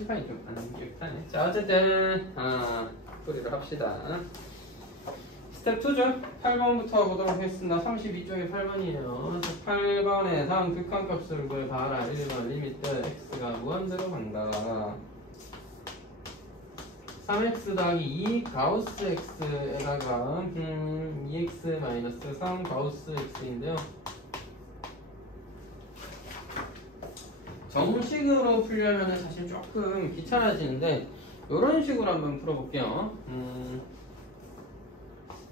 칠판이 좀 안 기억하네. 자, 어쨌든 풀이를 합시다. 스텝 2죠. 8번부터 보도록 하겠습니다. 32쪽에 8번이에요. 8번에 다음 극한값을 구해봐라. 1번 리미트 x가 무한대로 간다. 3x 더하기 2 가우스 x에다가 2x 3 가우스 x인데요. 정식으로 풀려면 사실 조금 귀찮아지는데 이런 식으로 한번 풀어볼게요.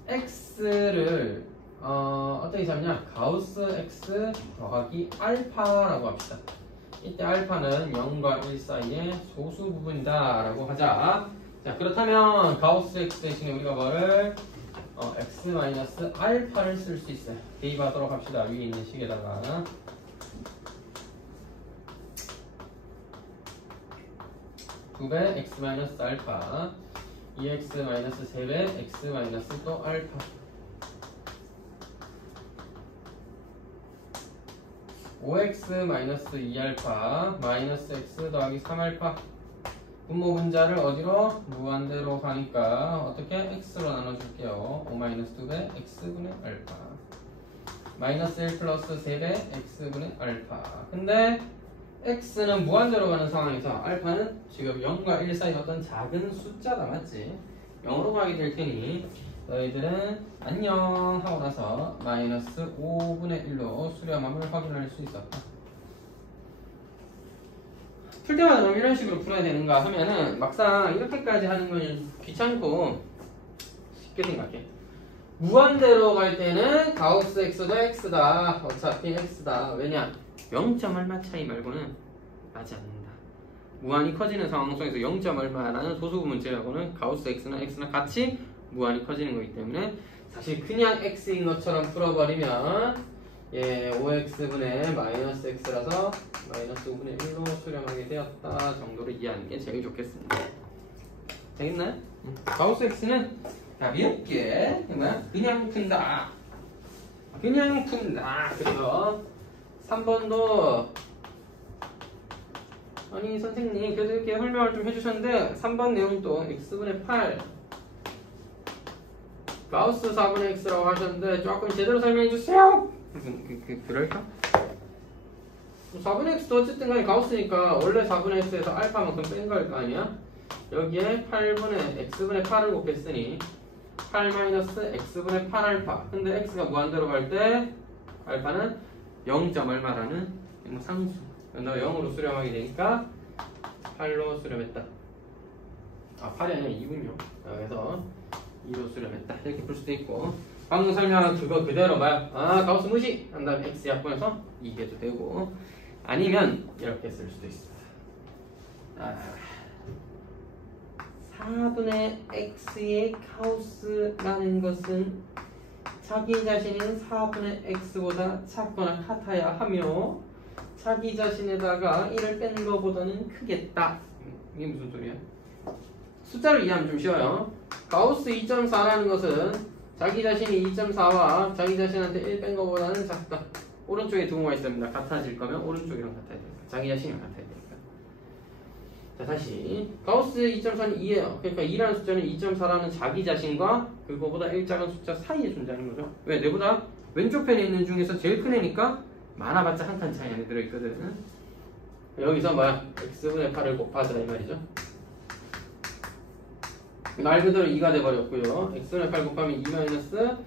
x를 어떻게 잡냐? 가우스 x 더하기 알파라고 합시다. 이때 알파는 0과 1 사이의 소수 부분이다 라고 하자. 자, 그렇다면 가우스 x 대신에 우리가 뭐를 x 알파를 쓸 수 있어요. 대입하도록 합시다. 위에 있는 식에다가 2배 x 알파 2x 3배 x 또 알파 5x 2알파 마이너스 x 더하기 3알파 분모 분자를 어디로? 무한대로 가니까 어떻게? x로 나눠줄게요. 5 2배 x분의 알파 마이너스 1 플러스 3배 x분의 알파. 근데 x는 무한대로 가는 상황에서 알파는 지금 0과 1 사이 어떤 작은 숫자다, 맞지? 0으로 가게 될 테니 너희들은 안녕 하고 나서 마이너스 5분의 1로 수렴함을 확인할 수 있었다. 풀 때마다 그럼 이런 식으로 풀어야 되는가 하면은 막상 이렇게까지 하는 건 귀찮고 쉽게 생각해. 무한대로 갈 때는 가우스 x도 x다. 어차피 x다. 왜냐? 0. 얼마 차이 말고는 나지 않는다. 무한히 커지는 상황 속에서 0. 얼마라는 소수 문제하고는 가우스 x나 같이 무한히 커지는 거기 때문에 사실 그냥 x인 것처럼 풀어버리면 5x분의 마이너스 x라서 마이너스 5분의 1로 수렴하게 되었다 정도로 이해하는 게 제일 좋겠습니다. 되겠나요? 가우스 x는 가볍게 그냥 푼다. 그냥 푼다. 그래서 3번도 아니 선생님 그래도 이렇게 설명을 좀 해주셨는데 3번 내용도 x분의 8 가우스 4분의 x라고 하셨는데 조금 제대로 설명해주세요. 그럴까? 4분의 x도 어쨌든 간에 가우스니까 원래 4분의 x에서 알파만큼 뺀 걸 거 아니야? 여기에 8분의 x분의 8을 곱했으니 8 마이너스 x분의 8알파. 근데 x가 무한대로 갈 때 알파는 0. 얼마라는 상수. 너 0으로 수렴하게 되니까 8로 수렴했다. 8이 아니라 2군요. 그래서 2로 수렴했다. 이렇게 풀 수도 있고 방금 설명한 그거 그대로 가우스 무시 한 다음에 x 약분해서 2해도 되고 아니면 이렇게 쓸 수도 있어. 4분의 x의 가우스라는 것은 자기 자신인 4분의 x보다 작거나 같아야 하며 자기 자신에다가 1을 뺀 것보다는 크겠다. 이게 무슨 소리야? 숫자를 이해하면 좀 쉬워요. 가우스 2.4라는 것은 자기 자신이 2.4와 자기 자신한테 1 뺀 것보다는 작다. 오른쪽에 두모가 있습니다. 같아질 거면 오른쪽이랑 같아야 되니까. 자기 자신이랑 같아야 되니까. 자, 다시 가우스 2.4는 2예요. 그러니까 2라는 숫자는 2.4라는 자기 자신과 그거보다 1 작은 숫자 사이에 존재하는 거죠. 왜? 내보다 왼쪽 편에 있는 중에서 제일 큰 애니까 많아봤자 한 칸 차이 안에 들어있거든. 여기서 x분의 8을 곱하자 이 말이죠. 말 그대로 2가 돼버렸고요. x분의 8 곱하면 2 마이너스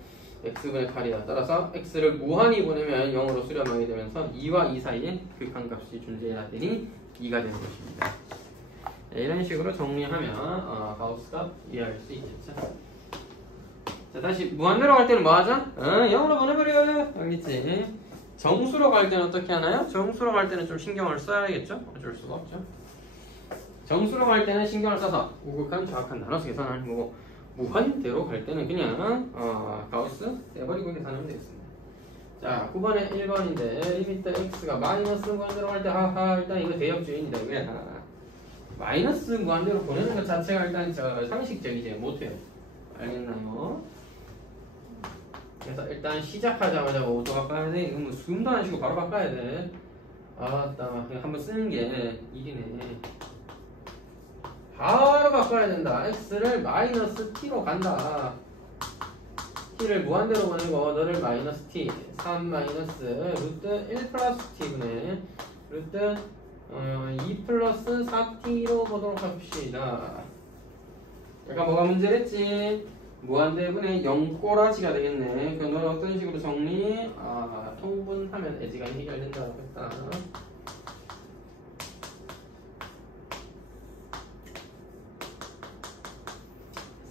x분의 8이다. 따라서 x를 무한히 보내면 0으로 수렴하게 되면서 2와 2 사이에 극한값이 존재해야 되니 2가 되는 것입니다. 이런 식으로 정리하면 가우스가 이해할 수 있겠죠. 자, 다시 무한대로 갈 때는 뭐 하죠? 0으로 보내버려. 알겠지? 정수로 갈 때는 어떻게 하나요? 정수로 갈 때는 좀 신경을 써야겠죠? 어쩔 수가 없죠. 정수로 갈 때는 신경을 써서 우극한 정확한 나눠서 계산하는 거고 무한대로 갈 때는 그냥 가우스 떼버리고 계산하면 되겠습니다. 자, 9번에 1번인데 리미트 x가 마이너스 무한대로 갈 때 하하 일단 이거 대역주의입니다. 왜? 마이너스 무한대로 보내는 것 자체가 일단 상식적이지 못해요. 알겠나요? 그래서 일단 시작하자마자 뭐부터 바꿔야 돼? 이거 뭐 숨도 안 쉬고 바로 바꿔야 돼. 아따 그냥 한번 쓰는 게 일이네. 바로 바꿔야 된다. x를 마이너스 t로 간다. t를 무한대로 보내고 너를 마이너스 t 3 마이너스 루트 1 플러스 t분의 루트 2 플러스 4t로 보도록 합시다. 약간 뭐가 문제랬지? 무한대분의 0꼬라지가 되겠네. 그럼 너는 어떤 식으로 정리? 통분하면 애지간히 해결된다고 했다.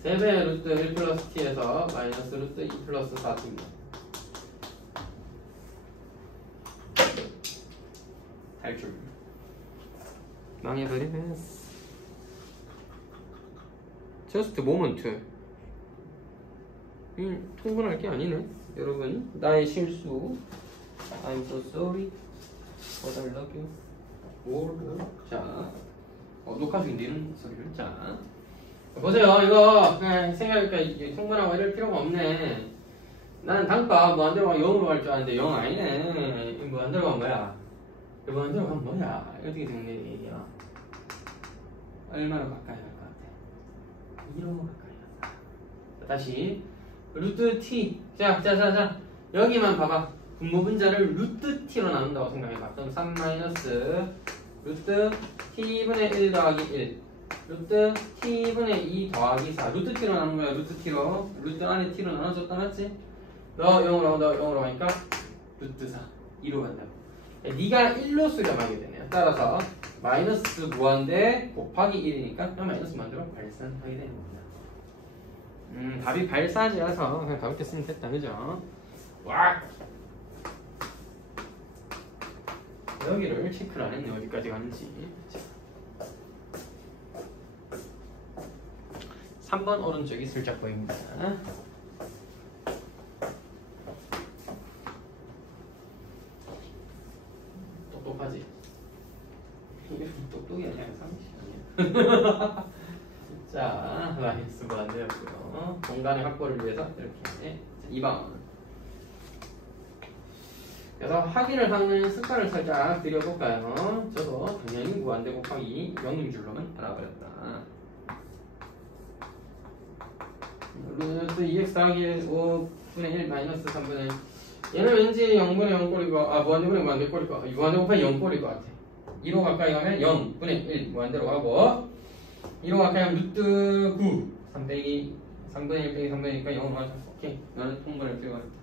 세배 루트 1 플러스 t에서 마이너스 루트 2 플러스 4t입니다. 탈출. 망해버리면서. Just moment. 통분할 게 아니네. 여러분, 나의 실수. I'm so sorry. But I love you. Word. 자, 녹화 중인데 이런 소리를. 자, 보세요. 이거 그냥 생각해보니까 통분하고 이럴 필요가 없네. 나는 단가 무한대로 0으로 갈 줄 알았는데 0 아니네. 무한대로 간 거야. 무한대로 가면 뭐야? 어떻게 된 얘기야? 얼마나 가까이 갈 것 같아? 1호 가까이 간다. 다시 루트 t. 자 여기만 봐봐. 분모분자를 루트 t로 나눈다고 생각해봐. 그럼 3 마이너스 루트 t분의 1 더하기 1 루트 t분의 2 더하기 4 루트 t로 나눈 거야. 루트 t로 루트 안에 t로 나눠줬다 맞지? 너 0으로 너 0으로 가니까 루트 4 2로 간다고. 네가 1로 수렴하게 되네요. 따라서 마이너스 무한대 곱하기 1이니까 그냥 마이너스 무한대로 발산하게 되는 겁니다. 답이 발사지라서 그냥 가볍게 쓰면 됐다. 그죠? 와! 여기를 체크를 안 했네. 어디까지 가는지. 3번 오른쪽이 슬쩍 보입니다. 똑똑하지? 이렇게 똑똑이 아니라 상식 아니야. 자, 마이너스 무한대였고요. 공간의 확보를 위해서 이렇게. 2번. 그래서 확인을 하는 습관을 살짝 드려볼까요? 저도 당연히 무한대 곱하기 0인 줄로만 알아버렸다. 루트 2x 더하기 5분의 1 마이너스 3분의 1. 얘는 왠지 0분의 0꼴이고 무한대분의 무한대 꼴이고 무한대 곱하기 0꼴일 것 같아. 2로 가까이 가면 0분의 1 무한대로 가고 2로 가까이 하면 루트 9 3 빼기 3분의 1 빼기 3분의 1이니까 0으로 가자. 오케이. 너는 통분할 필요가 있다.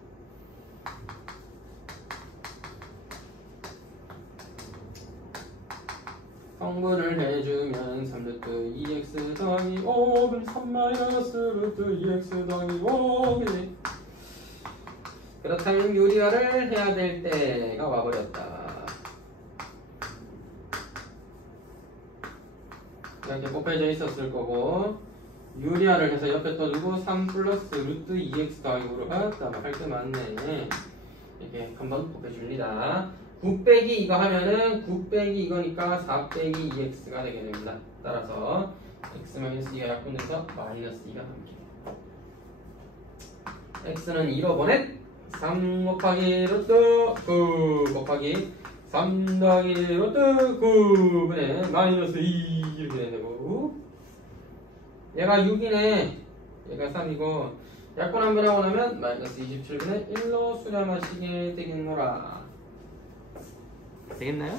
성분을 해주면 3루트 2x 더하기 5분 3 마이너스 루트 2x 더하기 5분. 그렇다면 유리화를 해야 될 때가 와버렸다. 이렇게 곱해져 있었을 거고 유리화를 해서 옆에 떠주고 3 플러스 루트 2x 더하기 5로 갔다 할 때 맞네. 이렇게 한번 곱해줍니다. 9 빼기 이거 하면은 9 빼기 이거니까 4 빼기 2x가 되게 됩니다. 따라서 x-2가 약분돼서 마이너스 2가 남게. x는 2로 보내 3 곱하기 루트 9 곱하기 3 더하기 루트 9분의 마이너스 2 이렇게 되고 얘가 6이네 얘가 3이고 약분 한 번 하고 나면 마이너스 27분의 1로 수렴하시게 되겠노라. 되겠나요?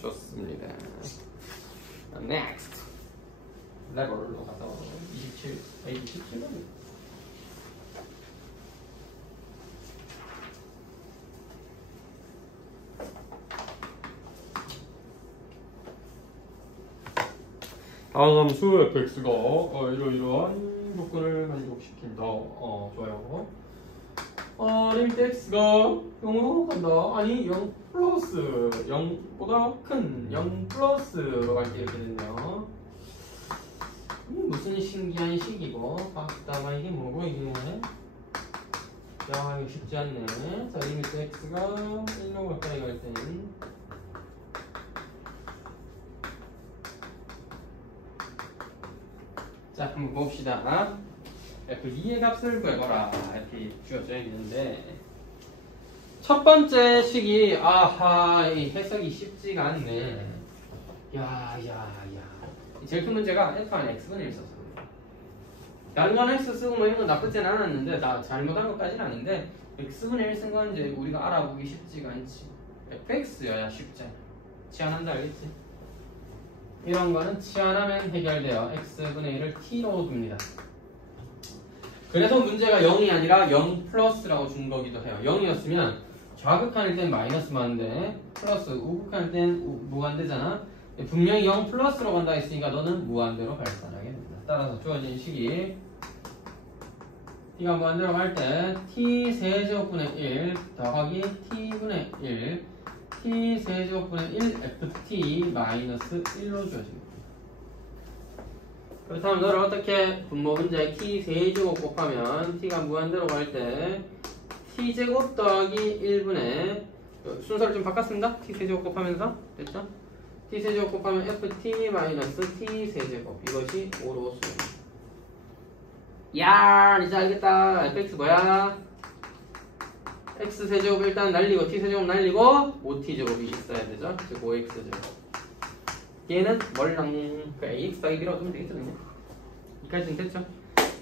좋습니다. Next 레벨로 가서 27번 다음 수 fx가 이러이러한 조건을 만족시킨다. 좋아요. 림트 x가 0으로 간다. 아니 0 플러스 0보다 큰 0 플러스로 갈 때 이렇게 됐네요. 무슨 신기한 식이고 아따마 이게 뭐고 이게. 야 이거 쉽지 않네. 자 리미트 x가 1로 가까이 갈 때는 자 한번 봅시다. f2의 값을 구해보라 이렇게 주어져야 되는데 첫 번째 식이 이 해석이 쉽지가 않네. 야 제일 큰 문제가 f 안에 x분의 1 써서 그래요. 다른 건 x 쓰고 뭐 이런 건 나쁘진 않았는데 나 잘못한 것까지는 아닌데 x분의 1 쓴 건 이제 우리가 알아보기 쉽지가 않지. fx여야 쉽잖아. 치환한다 알겠지? 이런 거는 치환하면 해결돼요. x분의 1을 t로 둡니다. 그래서 문제가 0이 아니라 0 플러스라고 준 거기도 해요. 0이었으면 좌극한일 땐 마이너스만 돼. 플러스 우극한일 땐 무한대잖아. 분명히 0 플러스로 간다 했으니까 너는 무한대로 발산하게 됩니다. 따라서 주어진 식이 t가 무한대로 갈 때 t 세제곱분의 1 더하기 t분의 1 t 세제곱분의 1 ft 마이너스 1로 주어집니다. 그렇다면 너를 어떻게 분모 문제에 t 세제곱 곱하면 t가 무한대로 갈 때 t제곱 더하기 1분의 순서를 좀 바꿨습니다. t 세제곱 곱하면서 됐죠? t 세제곱 곱하면 ft 마이너스 t 세제곱 이것이 5로 수입니다. 야 이제 알겠다. fx 뭐야? x 세제곱 일단 날리고 t 세제곱 날리고 5t제곱이 있어야 되죠. 즉 5x제곱. 얘는 뭘랑 그 ax 더하기 b라고 하면 되겠죠. 여기까지는 됐죠.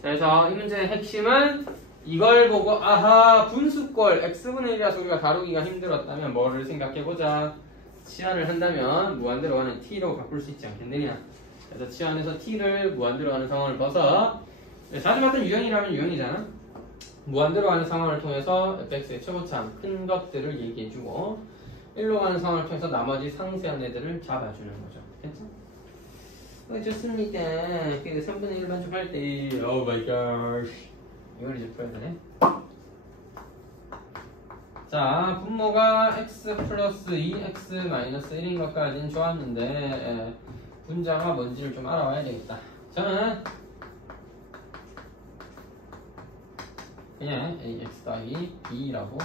그래서 이 문제의 핵심은 이걸 보고 아하 분수꼴 x분의 1이라서 우리가 다루기가 힘들었다면 뭐를 생각해보자. 치환을 한다면 무한대로 가는 t로 바꿀 수 있지 않겠느냐. 그래서 치환해서 t를 무한대로 가는 상황을 봐서 자주 봤던 유형이라면 유형이잖아. 무한대로 가는 상황을 통해서 fx의 최고참 큰 것들을 얘기해주고 1로 가는 상황을 통해서 나머지 상세한 애들을 잡아주는 거죠. 됐죠? 좋습니다. 3분의 1 반죽할 때 오 마이 갓 이걸 이제 풀어야 되네. 자, 분모가 x 플러스 2x 마이너스 1인 것까지는 좋았는데 분자가 뭔지를 좀 알아와야 되겠다. 저는 그냥 ax 더하기 b라고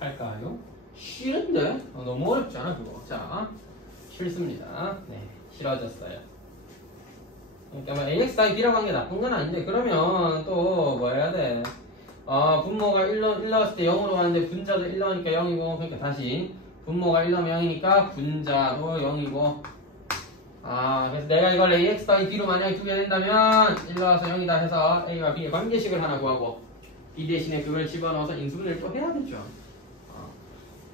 할까요? 싫은데? 너무 어렵잖아 그거. 자, 싫습니다. 네, 싫어졌어요. 그러니까 뭐 ax 더하기 b라고 한 게 나쁜 건 아닌데 그러면 또 뭐 해야 돼? 분모가 1 넣었을 때 0으로 가는데 분자도 1 넣으니까 0이고 그러니까 다시 분모가 1 넣으면 0이니까 분자도 0이고 그래서 내가 이걸 ax 더하기 b로 만약에 두게 된다면 1 넣어서 0이다 해서 a와 b의 관계식을 하나 구하고 b 대신에 그걸 집어넣어서 인수분해를 또 해야 되죠.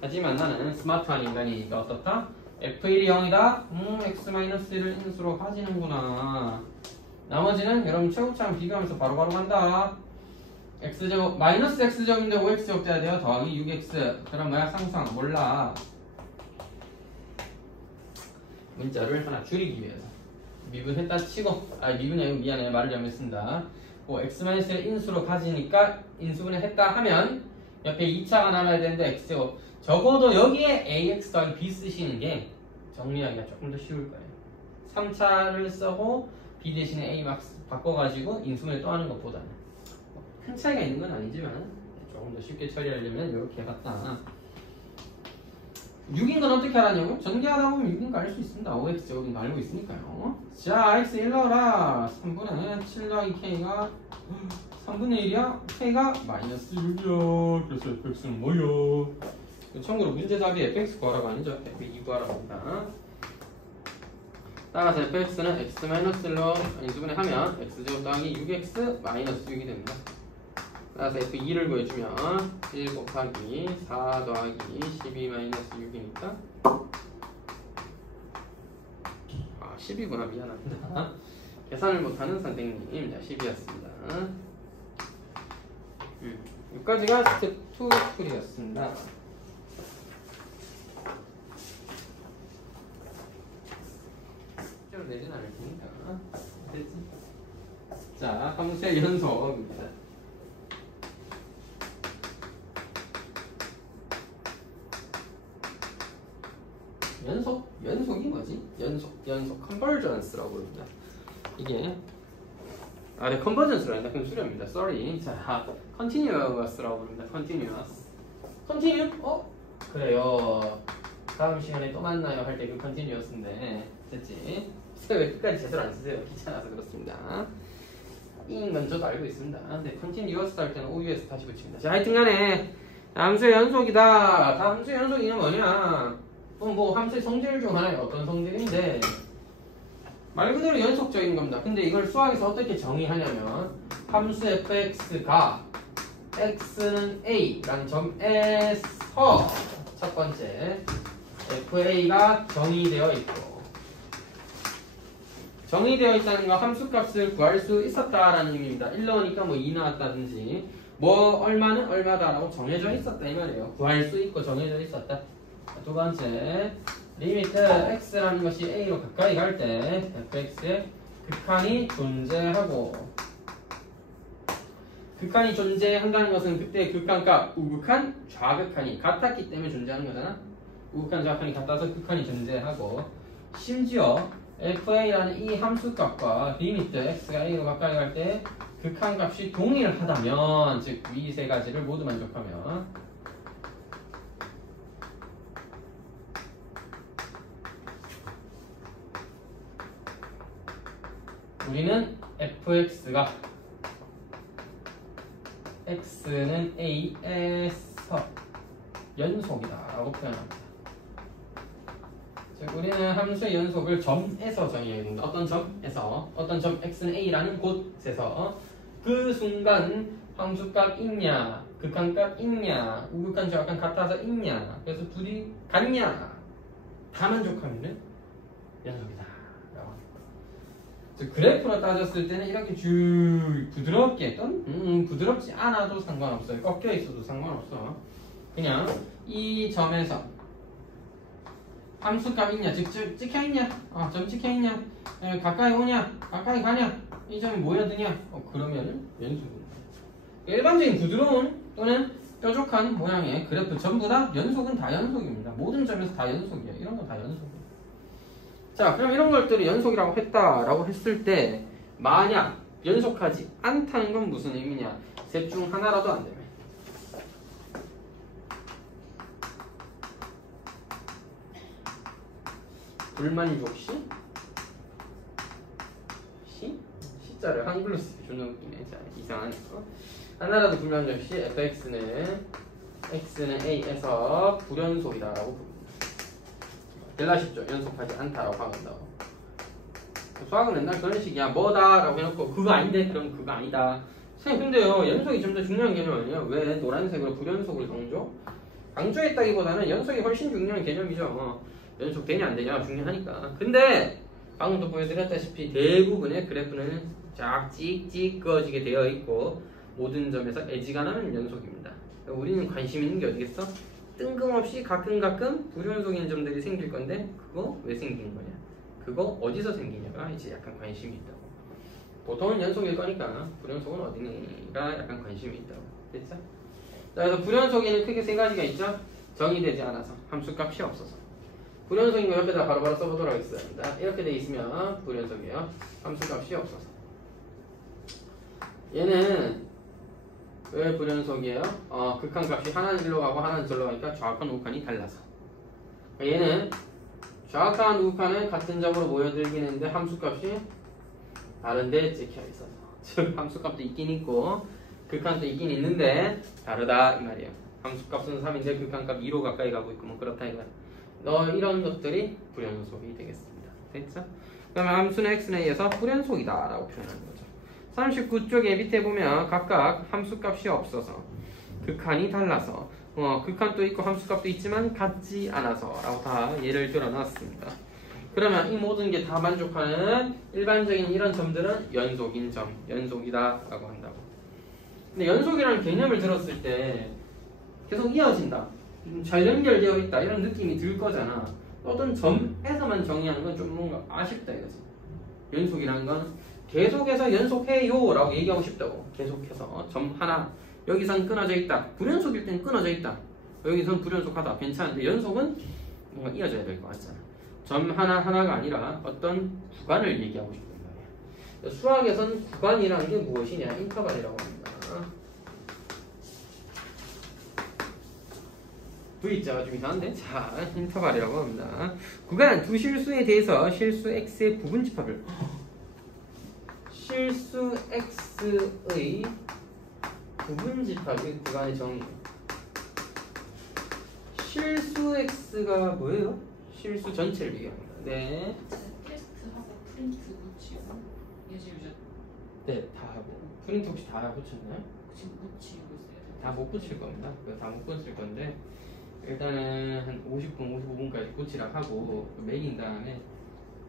하지만 나는 스마트한 인간이니까 어떻다? f1이 0이다? x-1을 인수로 가지는구나. 나머지는 여러분 최고차랑 비교하면서 바로바로 간다. x제곱 마이너스 x제곱인데 5x제곱 돼야 돼요. 더하기 6x 그럼 뭐야? 상수항 몰라. 문자를 하나 줄이기 위해서 미분했다 치고 미분이 아니고 미안해 말을 잘못했습니다. x-1을 인수로 가지니까 인수분해 했다 하면 옆에 2차가 남아야 되는데 x제곱 적어도 여기에 ax 더하기 b 쓰시는 게 정리하기가 조금 더 쉬울 거예요. 3차를 쓰고 b 대신에 a 막 바꿔가지고 인수분해 또 하는 것보다는 큰 차이가 있는 건 아니지만 조금 더 쉽게 처리하려면 이렇게 해봤다. 6인 건 어떻게 알았냐고요? 전개하다 보면 6인 거 알 수 있습니다. 5x제곱인 거 알고 있으니까요. 자, x 1 넣어라. 3분의 7 더하기 k가 3분의 1이야? k가 마이너스 6이야. 그래서 fx는 뭐야? 참고로 문제 답이 fx 구하라고 아니죠? f2 구하라고 합니다. 따라서 fx는 x-1로 인수분해 하면 x제곱 더하기 6x 마이너스 6이 됩니다. 따라서 f2를 구해주면 1 곱하기 4 더하기 12 마이너스 6이니까 10이구나. 미안합니다. 계산을 못하는 선생님. 자, 10이었습니다. 여기까지가 스텝 2 풀이었습니다. 실제로 내진 않을 테니까 됐지? 자, 함수의 연속입니다. 연속이 뭐지? 연속 컨버전스라고 부릅니다. 이게 네, 컨버전스라 아니라 그건 수렴입니다. sorry. 자, continuous라고 부릅니다. continue? 그래요. 다음 시간에 또 만나요 할 때 그 continuous인데 됐지? 왜 끝까지 제대로 안 쓰세요? 귀찮아서 그렇습니다. 이인 건 저도 알고 있습니다. 근데 continuous 할 때는 OUS 다시 붙입니다. 자, 하여튼간에 함수의 연속이다. 다 함수의 연속이냐 뭐냐? 뭐 함수의 성질 중 하나의 어떤 성질인데 말 그대로 연속적인 겁니다. 근데 이걸 수학에서 어떻게 정의하냐면 함수 fx가 x는 a라는 점에서 첫 번째 fa가 정의되어 있고, 정의되어 있다는 거 함수값을 구할 수 있었다라는 의미입니다. 1 넣으니까 뭐 2 나왔다든지 뭐 얼마는 얼마다라고 정해져 있었다 이 말이에요. 구할 수 있고 정해져 있었다. 두 번째 리미트 x라는 것이 a로 가까이 갈 때 fx의 극한이 존재하고, 극한이 존재한다는 것은 그때 극한값 우극한, 좌극한이 같았기 때문에 존재하는 거잖아. 우극한, 좌극한이 같아서 극한이 존재하고, 심지어 fa라는 이 함수값과 리미트 x가 a로 가까이 갈 때 극한값이 동일하다면, 즉 위 세 가지를 모두 만족하면 우리는 fx가 x는 a에서 연속이다라고 표현합니다. 즉 우리는 함수의 연속을 점에서 정의해야 됩니다. 어떤 점에서, 어떤 점 x는 a라는 곳에서 그 순간 함수값 있냐, 극한값 있냐, 우극한, 좌극한 같아서 있냐, 그래서 둘이 같냐, 다 만족하면 연속이다. 즉 그래프로 따졌을 때는 이렇게 쭉 부드럽게 또는 부드럽지 않아도 상관없어요. 꺾여 있어도 상관없어. 그냥 이 점에서 함수값 있냐, 즉 찍혀 있냐, 점 찍혀 있냐, 가까이 오냐, 가까이 가냐, 이 점이 모여드냐, 그러면 연속입니다. 일반적인 부드러운 또는 뾰족한 모양의 그래프 전부 다 연속은 다 연속입니다. 모든 점에서 다 연속이에요. 이런 건 다 연속이에요. 자, 그럼 이런 것들을 연속이라고 했다라고 했을 때 만약 연속하지 않다는 건 무슨 의미냐? 셋 중 하나라도 안 되면, 불만족 시자를 한글로 쓰기 존나 웃기네. 자, 이상한 거. 하나라도 불만족 시 fx는 a에서 불연속이다라고 부릅니다. 델라 쉽죠? 연속하지 않다라고 하면다고. 수학은 맨날 그런 식이야. 뭐다라고 해놓고 그거 아닌데? 그럼 그거 아니다. 선생님 근데요, 연속이 좀 더 중요한 개념 아니에요? 왜 노란색으로 불연속을 강조했다기보다는 연속이 훨씬 중요한 개념이죠. 연속 되냐 안 되냐 중요하니까. 근데 방금도 보여드렸다시피 대부분의 그래프는 쫙 찍찍 그어지게 되어 있고 모든 점에서 애지간하면 연속입니다. 우리는 관심 있는 게 어디겠어? 뜬금없이 가끔 불연속인 점들이 생길 건데 그거 왜 생긴 거냐? 그거 어디서 생기냐가 이제 약간 관심이 있다고. 보통은 연속일 거니까 불연속은 어디니가 약간 관심이 있다고. 됐죠? 자, 그래서 불연속에는 크게 세 가지가 있죠? 정의되지 않아서, 함수값이 없어서. 불연속인 거 옆에다 바로바로 써보도록 하겠습니다. 이렇게 돼 있으면 불연속이에요. 함수값이 없어서. 얘는 왜 불연속이에요? 극한값이 하나는 일로 가고 하나는 절로 가니까 좌극한 우극한이 달라서. 얘는 좌극한 우극한은 같은 점으로 모여들긴 했는데 함수값이 다른데 찍혀 있어서, 즉 함수값도 있긴 있고 극한도 있긴 있는데 다르다 이 말이에요. 함수값은 3인데 극한값 2로 가까이 가고 있고 뭐 그렇다 이거야. 이런 것들이 불연속이 되겠습니다. 됐죠? 그러면 함수는 x는 a에서 불연속이다 라고 표현하는 거죠. 39쪽에 밑에 보면 각각 함수값이 없어서, 극한이 달라서, 극한도 있고 함수값도 있지만 같지 않아서 라고 다 예를 들어 놨습니다. 그러면 이 모든 게 다 만족하는 일반적인 이런 점들은 연속인 점, 연속이다 라고 한다고. 근데 연속이라는 개념을 들었을 때 계속 이어진다, 잘 연결되어 있다 이런 느낌이 들 거잖아. 어떤 점에서만 정의하는 건 좀 뭔가 아쉽다 이거지. 연속이라는 건 계속해서 연속해요 라고 얘기하고 싶다고. 계속해서 점 하나, 여기선 끊어져 있다. 불연속일 땐 끊어져 있다. 여기선 불연속하다. 괜찮은데 연속은 뭔가 이어져야 될 것 같잖아. 점 하나하나가 아니라 어떤 구간을 얘기하고 싶은 거야. 수학에선 구간이라는 게 무엇이냐? 인터벌이라고 합니다. V자가 좀 이상한데? 자, 인터벌이라고 합니다. 구간 두 실수에 대해서 실수 x의 부분집합을, 실수 x의 부분집합이 구간의 정의예요. 실수 x가 뭐예요? 실수 전체를 얘기합니다. 네. 테스트 하고 프린트 붙이고 예제유저 네, 다 하고. 프린트 혹시 다 붙였나요? 지금 붙이고 있어요. 다 못 붙일 겁니다. 다 못 붙일 건데 일단은 한 50분, 55분까지 붙이라 하고 매긴 다음에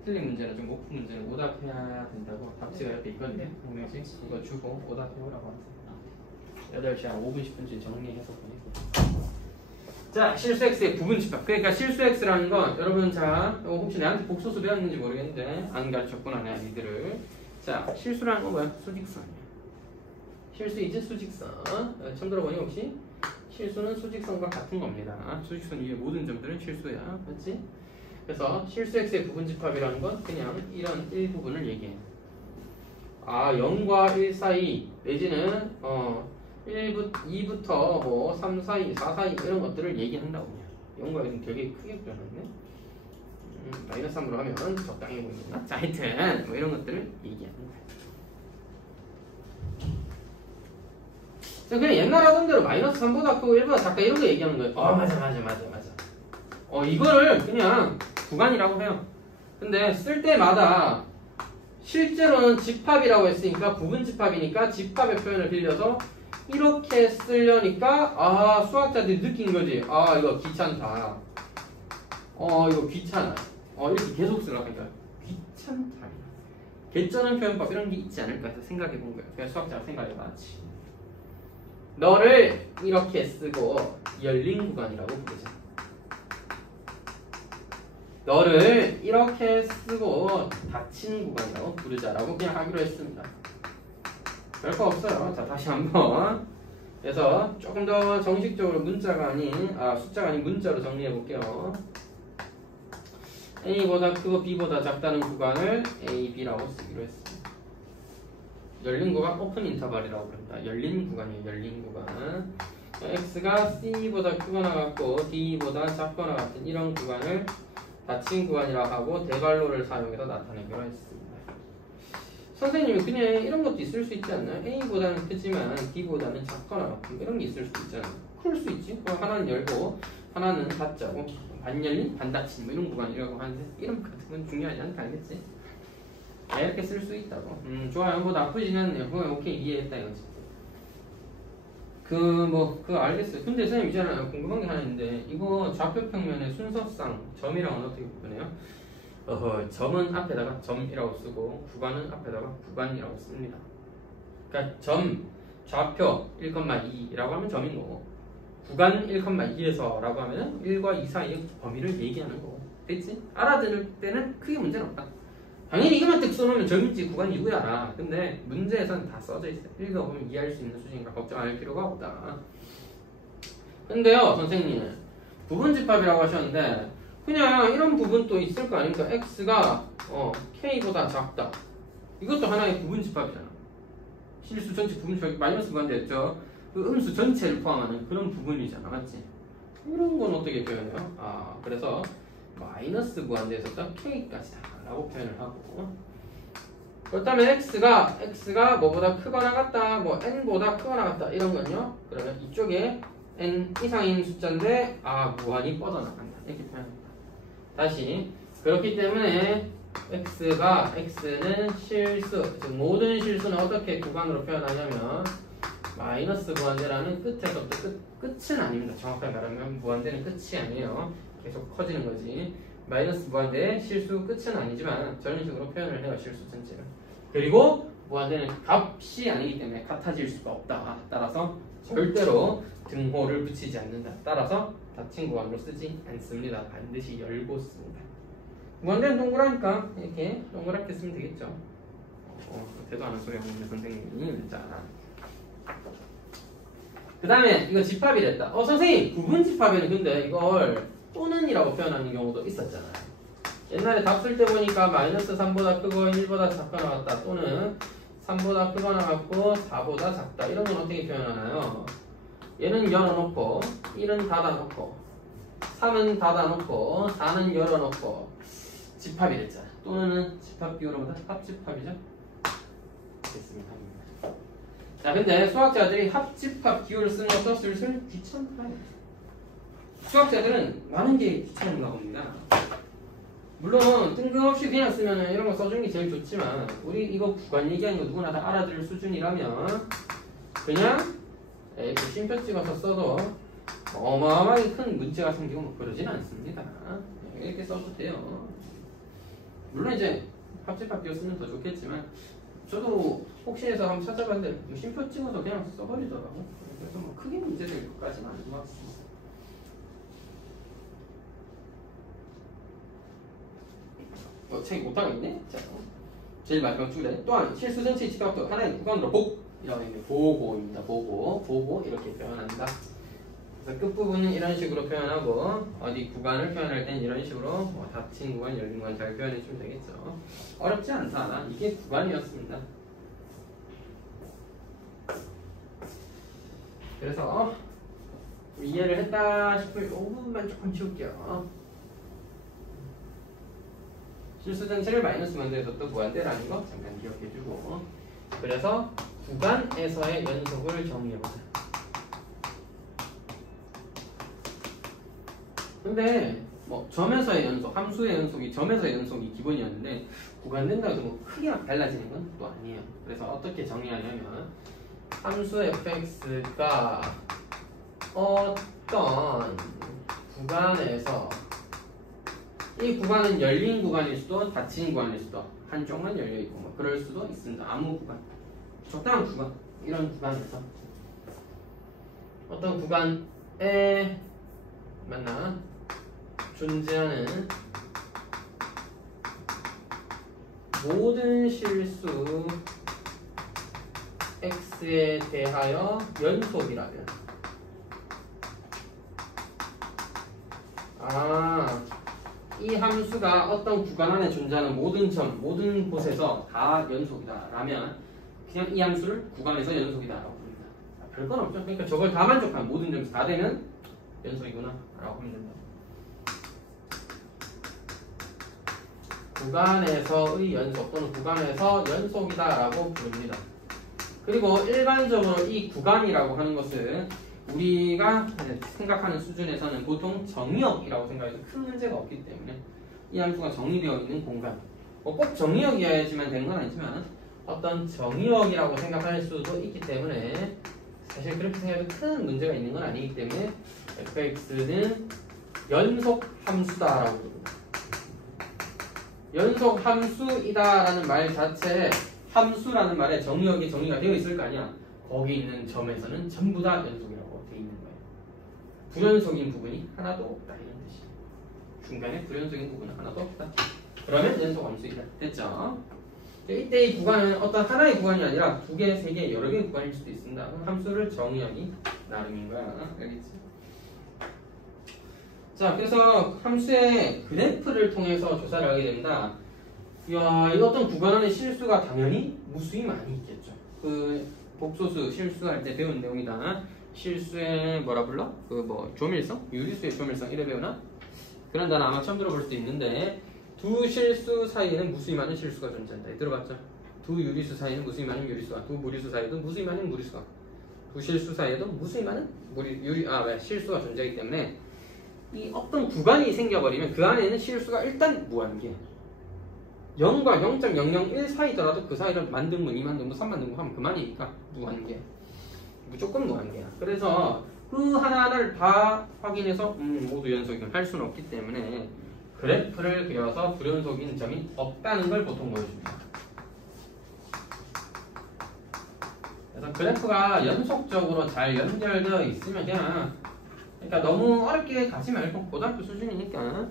틀린 문제나 좀 못 푼 문제는 오답해야 된다고 답지가 옆에 있거든요. 한 명씩 그거 주고 오답해오라고 하세요. 8시 한 5분, 10분쯤 정리해서 보내고. 자, 실수 x의 부분 집합. 그러니까 실수 x라는 건 여러분 자 혹시 내한테 복소수 배웠는지 모르겠는데 안 가르쳤구나 내 아이들을. 자, 실수라는 건 뭐야? 수직선이야. 실수이지 수직선. 처음 들어보니 혹시? 실수는 수직선과 같은 겁니다. 수직선 위에 모든 점들은 실수야. 맞지? 그래서 실수 x의 부분 집합이라는 건 그냥 이런 일부분을 얘기해. 0과 1 사이 내지는 2부터 뭐 3 사이, 4 사이 이런 것들을 얘기한다고. 0과 1은 되게 크게 표현했네. 마이너스 3으로 하면 적당해 보입니다. 자, 하여튼 뭐 이런 것들을 얘기하는 거야. 그냥 옛날 하던 대로 마이너스 3보다 크고 1보다 작다 이런 거 얘기하는 거예요. 맞아. 이거를 그냥 구간이라고 해요. 근데 쓸 때마다 실제로는 집합이라고 했으니까 부분 집합이니까 집합의 표현을 빌려서 이렇게 쓰려니까 수학자들이 느낀 거지. 이거 귀찮다. 이거 귀찮아. 이렇게 계속 쓰려고 하니까 귀찮다. 개쩌는 표현법 이런 게 있지 않을까 해서 생각해 본 거예요. 그래서 수학자가 생각해 봤지. 너를 이렇게 쓰고 열린 구간이라고 부르자. 너를 이렇게 쓰고 닫힌 구간이라고 부르자라고 그냥 하기로 했습니다. 별거 없어요. 자, 다시 한번. 그래서 조금 더 정식적으로 문자가 아닌 숫자가 아닌 문자로 정리해 볼게요. A보다 크고 B보다 작다는 구간을 A, B라고 쓰기로 했습니다. 열린 구간 오픈 인터벌이라고 부릅니다. 열린 구간이에요. 열린 구간. X가 C보다 크거나 같고 D보다 작거나 같은 이런 구간을 닫힌 구간이라고 하고 대괄호를 사용해서 나타내기로 했습니다. 선생님이 그냥 이런 것도 있을 수 있지 않나요? A보다는 크지만 D보다는 작거나 같은 이런 게 있을 수 있잖아요. 그럴 수 있지. 그럼 하나는 열고 하나는 닫자고 반열린, 반닫힌 뭐 이런 구간이라고 하는데 이런 같은 건 중요하지 않다 알겠지? 이렇게 쓸 수 있다고. 좋아요. 뭐 나쁘지는 않네요. 그거 오케이 이해했다 이거지. 그거 알겠어요. 근데 선생님 있잖아요. 궁금한 게 하나 있는데 이거 좌표 평면의 순서상 점이랑은 어떻게 구분해요? 점은 앞에다가 점이라고 쓰고 구간은 앞에다가 구간이라고 씁니다. 그러니까 점, 좌표 1,2라고 하면 점인 거고 구간 1,2에서라고 하면 1과 2 사이의 범위를 얘기하는 거고. 됐지? 알아들을 때는 크게 문제는 없다. 당연히 이것만 딱 써놓으면 점인지 구간이 누구야 알아. 근데 문제에서는 다 써져 있어요. 읽어보면 이해할 수 있는 수준이니까 걱정할 필요가 없다. 근데요 선생님 부분집합이라고 하셨는데 그냥 이런 부분도 있을 거 아닙니까? X가 K보다 작다. 이것도 하나의 부분집합이잖아. 실수 전체 부분집합이 마이너스 구간되었죠. 그 음수 전체를 포함하는 그런 부분이잖아. 맞지? 이런 건 어떻게 표현해요? 그래서 마이너스 구간되어서 K까지다 라고 표현을 하고 그렇다면 X가 뭐보다 크거나 같다 뭐 N보다 크거나 같다 이런 건요 그러면 이쪽에 N 이상인 숫자인데 무한히 뻗어나간다 이렇게 표현합니다. 다시 그렇기 때문에 X는 실수 즉 모든 실수는 어떻게 구간으로 표현하냐면 마이너스 무한대라는 끝에서부터 끝은 아닙니다. 정확하게 말하면 무한대는 끝이 아니에요. 계속 커지는 거지. 마이너스 무한대의 실수 끝은 아니지만 저런 식으로 표현을 해요. 실수 전체를. 그리고 무한대는 값이 아니기 때문에 같아질 수가 없다. 따라서 절대로 등호를 붙이지 않는다. 따라서 닫힌 구간으로 쓰지 않습니다. 반드시 열고 씁니다. 무한대는 동그라니까 이렇게 동그랗게 쓰면 되겠죠. 대도 않은 소리 하고 있는 선생님이. 자, 그 다음에 이거 집합이 됐다. 선생님 부분 집합에는 근데 이걸 또는이라고 표현하는 경우도 있었잖아요. 옛날에 답 쓸 때 보니까 마이너스 3보다 크고 1보다 작거나 같다 또는 3보다 크거나 같고 4보다 작다 이런 건 어떻게 표현하나요? 얘는 열어놓고 1은 닫아놓고 3은 닫아놓고 4는 열어놓고 집합이 됐잖아. 또는 집합 비율보다 합집합이죠? 됐습니다. 자, 근데 수학자들이 합집합 기호를 쓰는 것도 슬슬 귀찮다. 수학자들은 많은 게 귀찮은가 봅니다. 물론 뜬금없이 그냥 쓰면은 이런 거 써주는 게 제일 좋지만 우리 이거 구간 얘기하는 거 누구나 다 알아들을 수준이라면 그냥 이렇게 쉼표 찍어서 써도 어마어마하게 큰 문제가 생기고 뭐 그러진 않습니다. 이렇게 써도 돼요. 물론 이제 합집합 비어 쓰면 더 좋겠지만 저도 혹시 해서 한번 찾아봤는데 쉼표 찍어서 그냥 써버리더라고. 그래서 뭐 크게 문제될 것까지는 아닌 것 같습니다. 책이 못하고 있네? 자, 제일 마지막 줄에 또한 실수 전체의 집합도 하나의 구간으로 복이라고 있네. 보고입니다. 보고 이렇게 표현한다. 그래서 끝부분은 이런 식으로 표현하고 어디 구간을 표현할 때는 이런 식으로 닫힌 구간, 열린 구간 잘 표현해 주면 되겠죠. 어렵지 않다. 이게 구간이었습니다. 그래서 이해를 했다 싶을 5분만 조금 치울게요. 실수 전체를 마이너스 만들어서 또 무한대라는 거 잠깐 기억해주고 그래서 구간에서의 연속을 정의해보자. 근데 뭐 점에서의 연속, 함수의 연속이 점에서의 연속이 기본이었는데 구간 된다고 해서 뭐 크게 달라지는 건 또 아니에요. 그래서 어떻게 정의하냐면 함수 fx가 어떤 구간에서 이 구간은 열린 구간일 수도 닫힌 구간일 수도 한쪽만 열려있고 뭐 그럴 수도 있습니다. 아무 구간, 적당한 구간, 이런 구간에서 어떤 구간에 만나 존재하는 모든 실수 x에 대하여 연속이라면 이 함수가 어떤 구간 안에 존재하는 모든 점, 모든 곳에서 다 연속이다 라면 그냥 이 함수를 구간에서 연속이다 라고 합니다. 별건 없죠. 그러니까 저걸 다 만족하는 모든 점에서 다 되면 연속이구나 라고 하면 된다. 구간에서의 연속 또는 구간에서 연속이다 라고 부릅니다. 그리고 일반적으로 이 구간이라고 하는 것은 우리가 생각하는 수준에서는 보통 정의역이라고 생각해서 큰 문제가 없기 때문에 이 함수가 정의되어 있는 공간 꼭 정의역이어야지만 되는 건 아니지만 어떤 정의역이라고 생각할 수도 있기 때문에 사실 그렇게 생각해도 큰 문제가 있는 건 아니기 때문에 fx는 연속 함수다라고 부릅니다. 연속 함수이다라는 말 자체에 함수라는 말에 정의역이 정의가 되어 있을 거 아니야. 거기 있는 점에서는 전부 다 연속이라고 되어 있는 거예요. 불연속인 부분이 하나도 없다 이런 뜻이에요. 중간에 불연속인 부분은 하나도 없다. 그러면 연속 함수이다. 됐죠? 이때 이 구간은 어떤 하나의 구간이 아니라 두 개, 세 개, 여러 개의 구간일 수도 있습니다. 함수를 정의하기 나름인 거야. 알겠지? 자, 그래서 함수의 그래프를 통해서 조사를 하게 됩니다. 이야, 이 어떤 구간 안에 실수가 당연히 무수히 많이 있겠죠. 그 복소수 실수할 때 배운 내용이다. 실수의 뭐라 불러? 그 뭐 조밀성? 유리수의 조밀성 이래 배우나? 그런 단어 아마 처음 들어볼 수도 있는데 두 실수 사이에는 무수히 많은 실수가 존재한다. 들어봤죠? 두 유리수 사이에는 무수히 많은 유리수가, 두 무리수 사이에도 무수히 많은 무리수가, 두 실수 사이에도 무수히 많은 실수가 존재하기 때문에 이 어떤 구간이 생겨버리면 그 안에는 실수가 일단 무한계 0과 0.001 사이더라도 그 사이를 만등분, 2만등분, 3만등분 하면 그만이니까 무한계 무조건 무한계야. 그래서 그 하나하나를 다 확인해서 모두 연속이면 할 수는 없기 때문에 그래프를 그려서 불연속인 점이 없다는 걸 보통 보여줍니다. 그래서 그래프가 연속적으로 잘 연결되어 있으면 그냥 그러니까 너무 어렵게 가지 말고 고등학교 수준이니까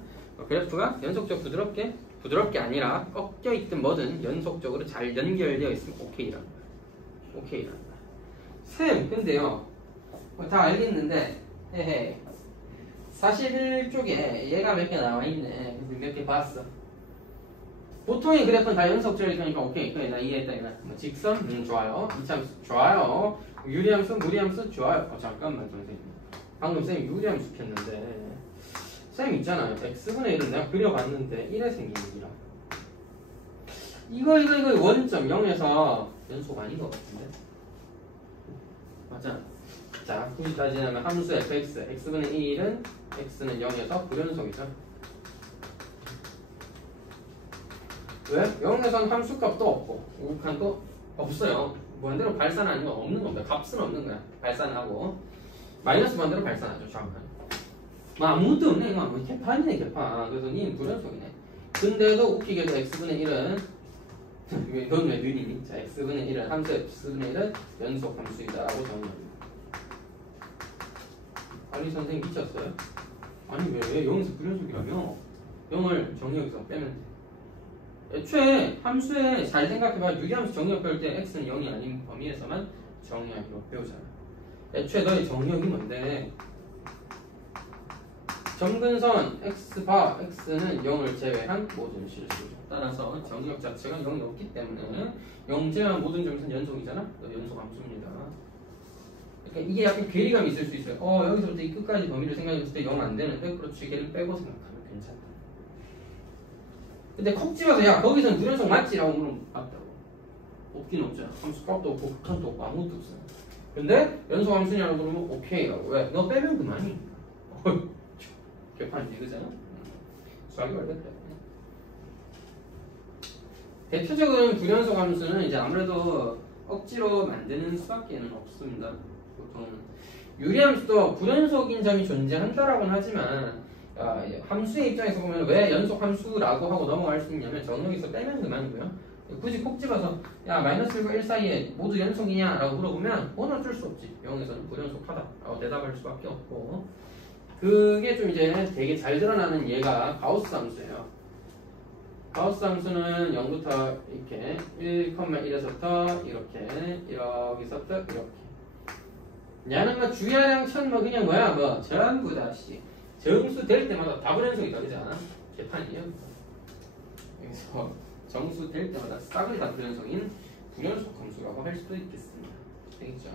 그래프가 연속적 부드럽게 아니라 꺾여 있든 뭐든 연속적으로 잘 연결되어 있으면 오케이란다. 오케이란다. 쌤, 근데요 다 알겠는데 41쪽에 얘가 몇 개 나와 있네. 몇 개 봤어. 보통의 그래프는 다 연속적이니까 오케이. 그래 나 이해했다 이거. 뭐 직선 좋아요. 이차함수 좋아요. 유리함수 무리함수 좋아요. 잠깐만 선생님. 방금 쌤이 유리함수 폈는데 쌤 있잖아요. x분의 1은 내가 그려봤는데 1에 생긴 일이라. 이거 원점 0에서 연속 아닌 것 같은데. 맞아. 자, 굳이 따지자면 함수 fx, x분의 1은 x는 0에서 불연속이죠. 왜? 0에서는 함수값도 없고 우극한도 없어요. 무한대로 발산 아니면 없는 겁니다. 값은 없는 거야. 발산하고 마이너스 반대로 발산하죠. 정확하게. 뭐 아무것도 없네. 이거 뭐 개판이네 개판. 그래서 니 불연속이네. 근데도 웃기게도 x분의 1은 넌 왜 눈이니? 자, x분의 1은 함수 x분의 1은 연속 함수이다라고 정의합니다. 아니 선생님 미쳤어요? 아니 왜 0에서 불연속이라며? 0을 정의역에서 빼면 돼. 애초에 함수에 잘 생각해봐. 유리함수 정의역 배울 때 x는 0이 아닌 범위에서만 정의하기로 배우잖아. 애초에 너의 정의역이 뭔데? 점근선 x바 x는 0을 제외한 모든 실수죠. 따라서 정의역 자체가 0이 없기 때문에 0 제외한 모든 점수는 연속이잖아? 연속 함수입니다. 그러니까 이게 약간 괴리감이 있을 수 있어요. 여기서부터 이 끝까지 범위를 생각했을 때 0 안 되는데 그렇지 걔를 빼고 생각하면 괜찮다. 근데 콕 집어서 야 거기서는 불연속 맞지? 라고 물으면 맞다고. 없긴 없잖아. 함수 값도 없고 극한도 없고 아무것도 없어요. 근데 연속 함수냐고 그러면 오케이라고. 왜? 너 빼면 그만이. 개판이지 그죠? 수학이 원래 그래. 대표적인 불연속 함수는 이제 아무래도 억지로 만드는 수밖에는 없습니다. 보통은 유리함수도 불연속인 점이 존재한다라고는 하지만 함수의 입장에서 보면 왜 연속 함수라고 하고 넘어갈 수 있냐면 정의역에서 빼면 그만이고요. 굳이 콕 집어서 야 마이너스 1과 1 사이에 모두 연속이냐 라고 물어보면 그건 어쩔 수 없지. 0에서는 불연속하다 라고 대답할 수밖에 없고, 그게 좀 이제 되게 잘 드러나는 얘가 가우스 함수예요. 가우스 함수는 0부터 이렇게 1,1에서부터 이렇게 여기서부터 이렇게 얘는 뭐 주야량 천 뭐 그냥 뭐야 뭐 전부 다 씨 정수 될 때마다 다 불연속이다 그러지 않아? 개판이에요. 그래서 정수 될 때마다 싹을 다 불연속인 불연속 함수라고 할 수도 있겠습니다. 되겠죠?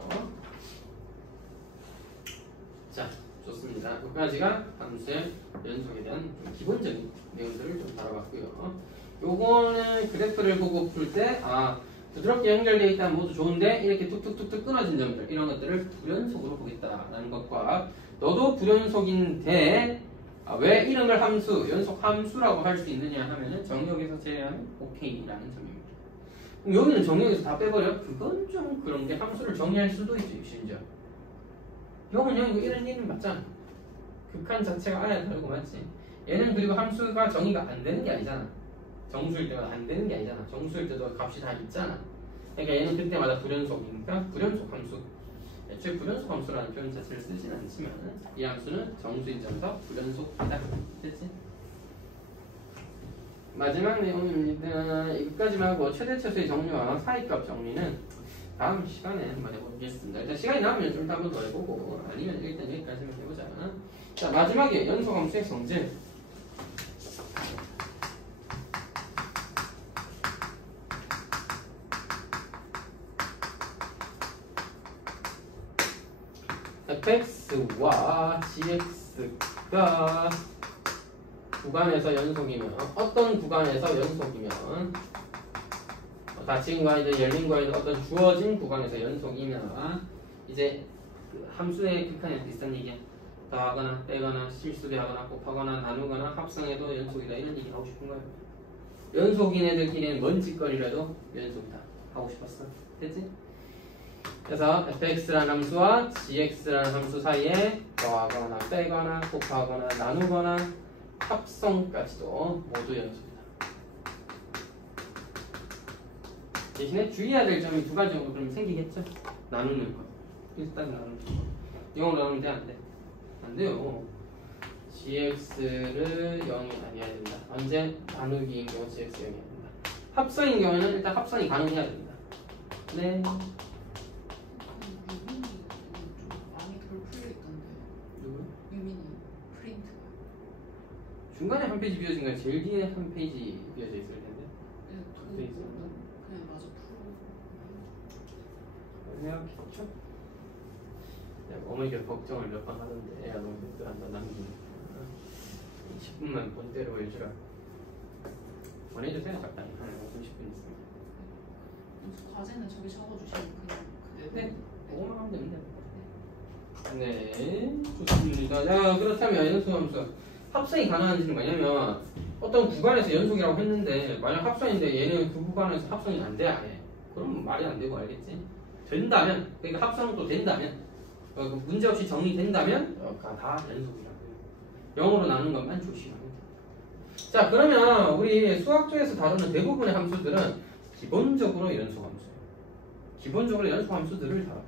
자, 좋습니다. 여기까지가 함수의 연속에 대한 좀 기본적인 내용들을 좀 다뤄봤고요. 요거는 그래프를 보고 풀 때 부드럽게 연결되어 있다면 모두 좋은데 이렇게 툭툭툭툭 끊어진 점들 이런 것들을 불연속으로 보겠다라는 것과 너도 불연속인데 왜 이름을 함수, 연속 함수라고 할 수 있느냐 하면은 정의역에서 제외하면 오케이라는 점입니다. 그럼 여기는 정의역에서 다 빼버려? 그건 좀 그런 게 함수를 정의할 수도 있지 심지어. 이거는 이거 이런 얘기는 맞잖아. 극한 자체가 아예 다르고 맞지? 얘는 그리고 함수가 정의가 안 되는 게 아니잖아. 정수일 때마다 안 되는 게 아니잖아. 정수일 때도 값이 다 있잖아. 그러니까 얘는 그때마다 불연속이니까 불연속 함수. 애초에 불연속 함수라는 표현 자체를 쓰진 않지만 이 함수는 정수인 점에서 불연속이다. 됐지? 마지막 내용입니다. 이것까지만 하고 최대최소의 정리와 사이값 정리는 다음 시간에 한번 해보겠습니다. 일단 시간이 남으면 좀 한번 더 해보고 아니면 일단 여기까지만 해보자. 자, 마지막에 연속함수의 성질. fx와 gx가 구간에서 연속이면 어떤 구간에서 연속이면 닫힌 구간이든 열린 구간이든 어떤 주어진 구간에서 연속이면 이제 그 함수의 극한에 비슷한 얘기야. 더하거나 빼거나 실수하거나 곱하거나 나누거나 합성해도 연속이다 이런 얘기 하고 싶은 거예요. 연속인 애들끼리는 뭔 짓거리라도 연속이다 하고 싶었어. 됐지? 그래서 fx라는 함수와 gx라는 함수 사이에 더하거나 빼거나 곱하거나 나누거나 합성까지도 모두 연속이다. 대신에 주의해야 될 점이 두 가지 정도 그러면 생기겠죠? 나누는 거. 일단 나누는 거. 영어로 나누면 돼? 안 돼? 안 돼요. gx를 0이 아니어야 된다. 언제? 나누기인 경우 gx 0이 아니야 된다. 합성인 경우에는 일단 합성이 가능해야 됩니다. 네. 많이 덜 풀려있던데. 누구? 유민이 프린트. 중간에 한 페이지 비어진 거야. 제일 뒤에 한 페이지 비어져 있을 텐데. 네, 그냥 마저 풀어. 생각했죠? 어머니가 걱정을 몇 번 하던데 애가 너무 늦더란다 남기니까 10분만 본대로 해주라. 보내주세요. 적당히 한 5분 10분 있으면. 과제는 저기 적어주시면 그냥 네, 그거만 하면 됩니다. 네, 좋습니다. 자, 그렇다면 연속함수 합성이 가능한지는 뭐냐면 어떤 구간에서 연속이라고 했는데 만약 합성인데 얘는 그 구간에서 합성이 안 돼, 안 해. 그럼 말이 안 되고 알겠지? 된다면, 그러니까 합성도 된다면, 문제 없이 정리된다면 다 연속이라고 해요. 0으로 나누는 것만 조심하면 됩니다. 자, 그러면 우리 수학조에서 다루는 대부분의 함수들은 기본적으로 연속함수예요. 기본적으로 연속함수들을 다뤄요.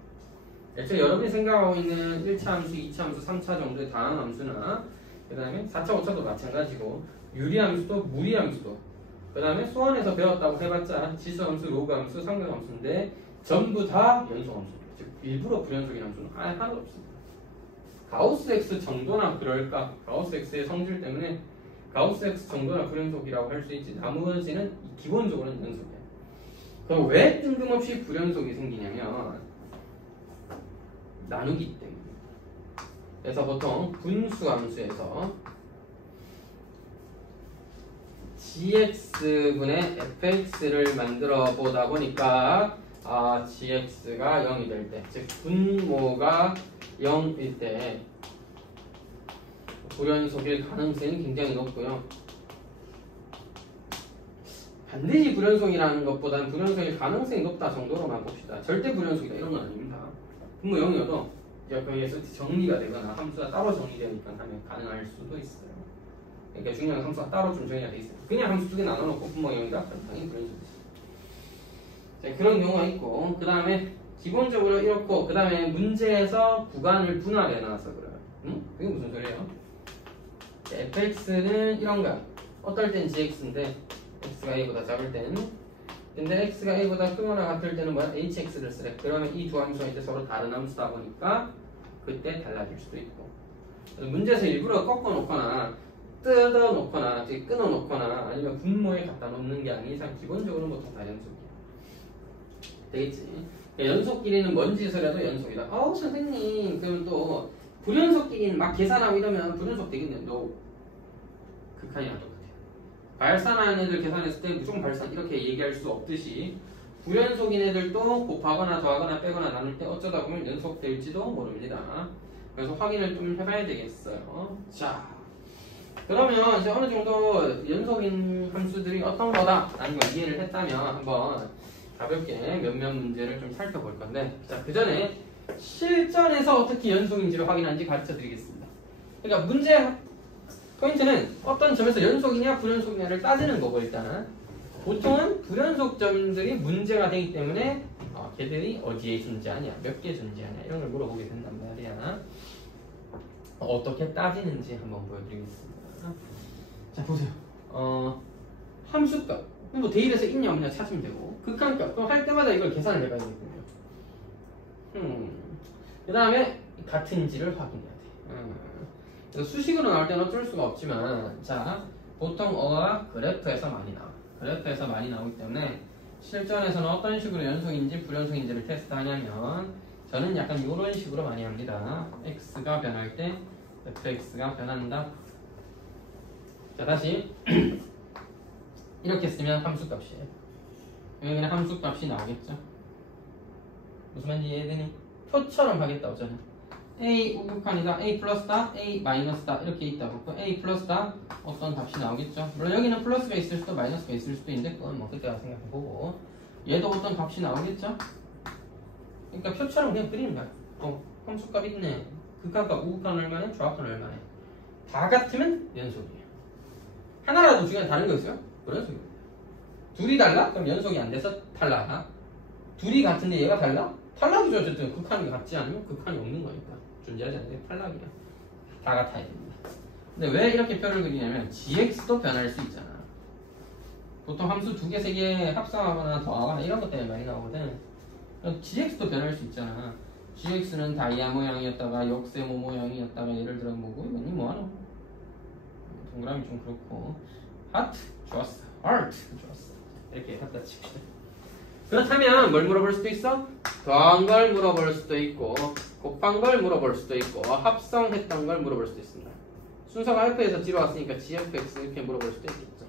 애초에 여러분이 생각하고 있는 1차 함수, 2차 함수, 3차 정도의 다항함수나 그 다음에 4차, 5차도 마찬가지고 유리함수도 무리함수도 그 다음에 수원에서 배웠다고 해봤자 지수함수, 로그함수, 삼각함수인데 전부 다 연속함수입니다. 즉 일부러 불연속인 함수는 아예 하나도 없습니다. 가우스 X 정도나 그럴까? 가우스 X의 성질 때문에 가우스 X 정도나 불연속이라고 할 수 있지 나머지는 기본적으로는 연속이에요. 그럼 왜 뜬금없이 불연속이 생기냐면 나누기 때문에. 그래서 보통 분수함수에서 gx분의 fx를 만들어 보다 보니까 gx가 0이 될 때, 즉 분모가 0일 때 불연속일 가능성이 굉장히 높고요. 반드시 불연속이라는 것보다는 불연속일 가능성이 높다 정도로만 봅시다. 절대 불연속이다 이런 건 아닙니다. 분모 0이어도 여기에서 정리가 되거나 함수가 따로 정리되니까 하면 가능할 수도 있어요. 그러니까 중요한 함수가 따로 좀 정리가 돼 있어요. 그냥 함수 두 개 나눠놓고 분모 0이다? 그럼 당연히 불연속이죠. 자, 그런 경우가 있고 그 다음에 기본적으로 이렇고 그 다음에 문제에서 구간을 분할해 놔서 그래요. 응? 그게 무슨 소리예요? fx는 이런 거야. 어떨 땐 gx인데 x가 a보다 작을 땐 근데 x가 a보다 크거나 같을 때는 뭐야? hx를 쓰래. 그러면 이 두 함수가 이제 서로 다른 함수다 보니까 그때 달라질 수도 있고 문제에서 일부러 꺾어 놓거나 뜯어 놓거나 끊어 놓거나 아니면 분모에 갖다 놓는 게 아닌 이상 기본적으로 보통 다 연속이야. 되겠지? 연속끼리는 뭔 짓을 해도 연속이다. 선생님 그러면 또 불연속끼리는 막 계산하고 이러면 불연속 되겠네. No. 극한이랑 똑같아요. 발산하는 애들 계산했을 때 무조건 발산 이렇게 얘기할 수 없듯이 불연속인 애들도 곱하거나 더하거나 빼거나 나눌 때 어쩌다 보면 연속될지도 모릅니다. 그래서 확인을 좀 해봐야 되겠어요. 자, 그러면 이제 어느 정도 연속인 함수들이 어떤 거다라는 걸 이해를 했다면 한번 가볍게 몇몇 문제를 좀 살펴볼 건데, 자, 그 전에 실전에서 어떻게 연속인지를 확인하는지 가르쳐 드리겠습니다. 그러니까 문제 포인트는 어떤 점에서 연속이냐 불연속이냐를 따지는 거고 일단 보통은 불연속점들이 문제가 되기 때문에 걔들이 어디에 존재하냐 몇 개 존재하냐 이런 걸 물어보게 된단 말이야. 어떻게 따지는지 한번 보여드리겠습니다. 자 보세요. 함수값 뭐 대입에서 있냐 없냐 찾으면 되고 극한값 그럼 할 때마다 이걸 계산을 해봐야 되거든요. 그 다음에 같은지를 확인해야 돼. 그래서 수식으로 나올 때는 어쩔 수가 없지만 자 보통 어가 그래프에서 많이 나와. 그래프에서 많이 나오기 때문에 실전에서는 어떤 식으로 연속인지 불연속인지를 테스트하냐면 저는 약간 이런 식으로 많이 합니다. x가 변할 때 fx가 변한다. 자 다시 이렇게 쓰면 함수값이에요. 여기 그냥 함수값이 나오겠죠. 무슨 말인지 이해되니? 표처럼 하겠다고 저는. a 우극한이다, a 플러스다, a 마이너스다 이렇게 있다고. a 플러스다 어떤 값이 나오겠죠. 물론 여기는 플러스가 있을 수도 마이너스가 있을 수도 있는데 그건 뭐 그때가 생각해보고 얘도 어떤 값이 나오겠죠. 그러니까 표처럼 그냥 그리는 거야. 함수값 있네. 극한값 우극한 얼마네, 좌극한 얼마네. 다 같으면 연속이에요. 하나라도 중간에 다른 거 있어요? 불연속이에요. 둘이 달라? 그럼 연속이 안 돼서 탈락. 둘이 같은데 얘가 달라? 탈락이죠. 어쨌든 극한이 같지 않으면 극한이 없는 거니까 존재하지 않는 게 탈락이야. 다 같아야 됩니다. 근데 왜 이렇게 표를 그리냐면 gx도 변할 수 있잖아. 보통 함수 두 개, 세 개 합성하거나 더하거나 이런 것 때문에 많이 나오거든. gx도 변할 수 있잖아. gx는 다이아 모양이었다가 역세모 모양이었다가 예를 들어 뭐고 이거니 뭐하노? 동그라미 좀 그렇고 하트 좋았어. 하트 좋았어. 이렇게 갖다 칩시다. 그렇다면 뭘 물어볼 수도 있어? 더한 걸 물어볼 수도 있고 곱한 걸 물어볼 수도 있고 합성했던 걸 물어볼 수도 있습니다. 순서가 F에서 G로 왔으니까 GFX 이렇게 물어볼 수도 있겠죠.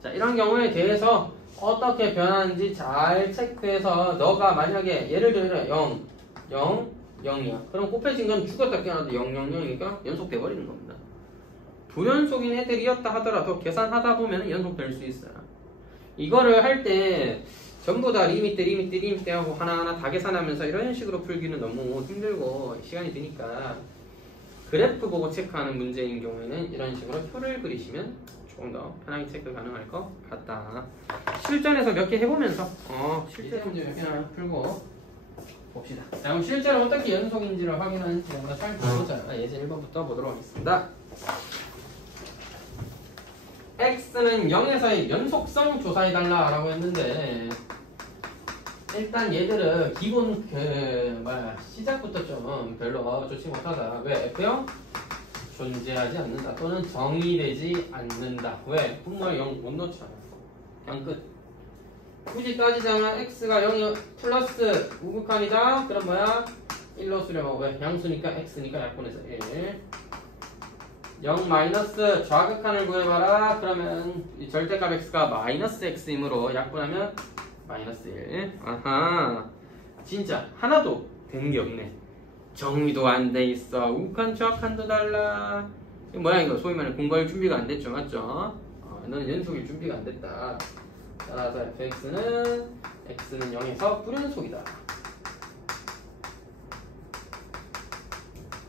자 이런 경우에 대해서 어떻게 변하는지 잘 체크해서 너가 만약에 예를 들어 0, 0, 0이야. 그럼 곱해진 건 죽었다 깨어나도 0, 0, 0이니까 연속돼 버리는 겁니다. 불연속인 애들이었다 하더라도 계산하다 보면 연속될 수 있어요. 이거를 할 때 전부 다 리미트 하고 하나하나 다 계산하면서 이런 식으로 풀기는 너무 힘들고 시간이 드니까 그래프 보고 체크하는 문제인 경우에는 이런 식으로 표를 그리시면 조금 더 편하게 체크 가능할 것 같다. 실전에서 몇 개 해보면서 실제 문제 몇 개나 풀고 봅시다. 자, 그럼 실제로 어떻게 연속인지를 확인하는지 한번 살펴보자. 예제 1번부터 보도록 하겠습니다. x는 0에서의 연속성 조사해달라 라고 했는데 일단 얘들은 기본 시작부터 좀 별로 좋지 못하다. 왜? F0 존재하지 않는다 또는 정의되지 않는다. 왜? 분모에 0 못 넣잖아. 그냥 끝. 굳이 따지자면 x가 0이 플러스 우극한이다. 그럼 뭐야? 1로 수렴하고 왜? 양수니까 x니까 약분해서 1. 0 마이너스 좌극한을 구해봐라. 그러면 이 절대값 x가 마이너스 x이므로 약분하면 마이너스 1. 아하, 진짜 하나도 되는 게 없네. 정의도 안 돼 있어. 우극한 좌극한도 달라. 이거 뭐야 이거? 소위 말해 공부할 준비가 안 됐죠, 맞죠? 너는 연속일 준비가 안 됐다. 따라서 fx는 x는 0에서 불연속이다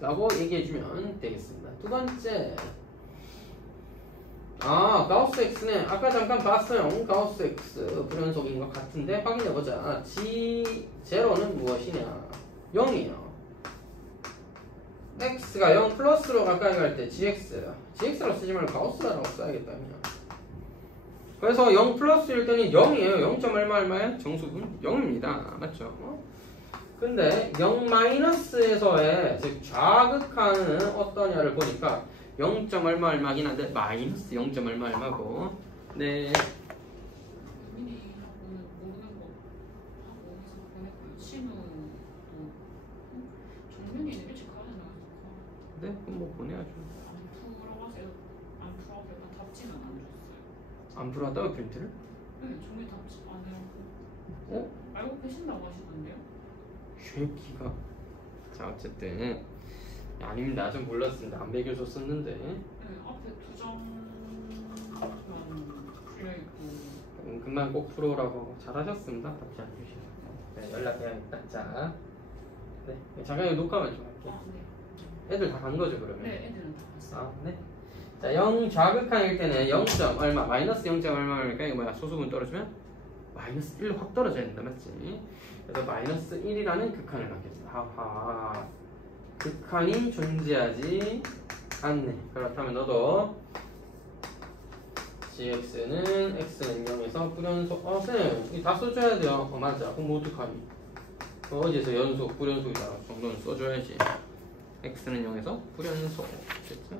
라고 얘기해주면 되겠습니다. 두 번째, 가우스 x네. 아까 잠깐 봤어요. 가우스 x 불연속인 것 같은데 확인해보자. g0는 무엇이냐? 0이에요. x가 0 플러스로 가까이 갈 때 gx라고 쓰지 말고 가우스라고 써야겠다 그냥. 그래서 0 플러스일 때는 0이에요. 0. 얼마에 정수분 0입니다. 맞죠? 근데 0 마이너스에서의 즉 좌극한은 어떠냐를 보니까 0. 얼마긴 한데 마이너스 0. 얼마고. 네. 유민이하고는 모르는 거 하고 어디서 보냈고요. 신우도 정민이는 일찍 가야 되나? 네? 그럼 뭐 보내야죠. 안 풀어서 약간 답지는 안 줬어요. 안 풀어왔다고 프린트를? 네, 종이 답지 안 해갖고. 어? 알고 계신다고 하시던데요? 쉐기가. 자, 어쨌든 아닙니다. 좀 몰랐습니다. 안 매겨서 썼는데. 네, 앞에 2장만 풀려있고. 금방 꼭 풀어오라고 잘하셨습니다. 답지 안 주시고. 네, 연락해야겠다. 자, 네, 잠깐 이거 녹화만 좀 할게요. 네. 애들 다 간 거죠 그러면? 네, 애들은 다 봤어요. 네. 자, 0 좌극한일 때는 0. 얼마 마이너스 0. 얼마니까 이거 뭐야? 소수분 떨어지면 마이너스 1로 확 떨어져야 된다, 맞지? 그래서 마이너스 1이라는 극한을 갖겠다. 하하. 극한이 존재하지 않네. 그렇다면 너도 gx는 x는 0에서 불연속. 쌤, 이거 다 써줘야 돼요. 맞아. 그럼 뭐 어떡하니? 어디에서 연속, 불연속이다 정도는 써줘야지. x는 0에서 불연속. 됐죠?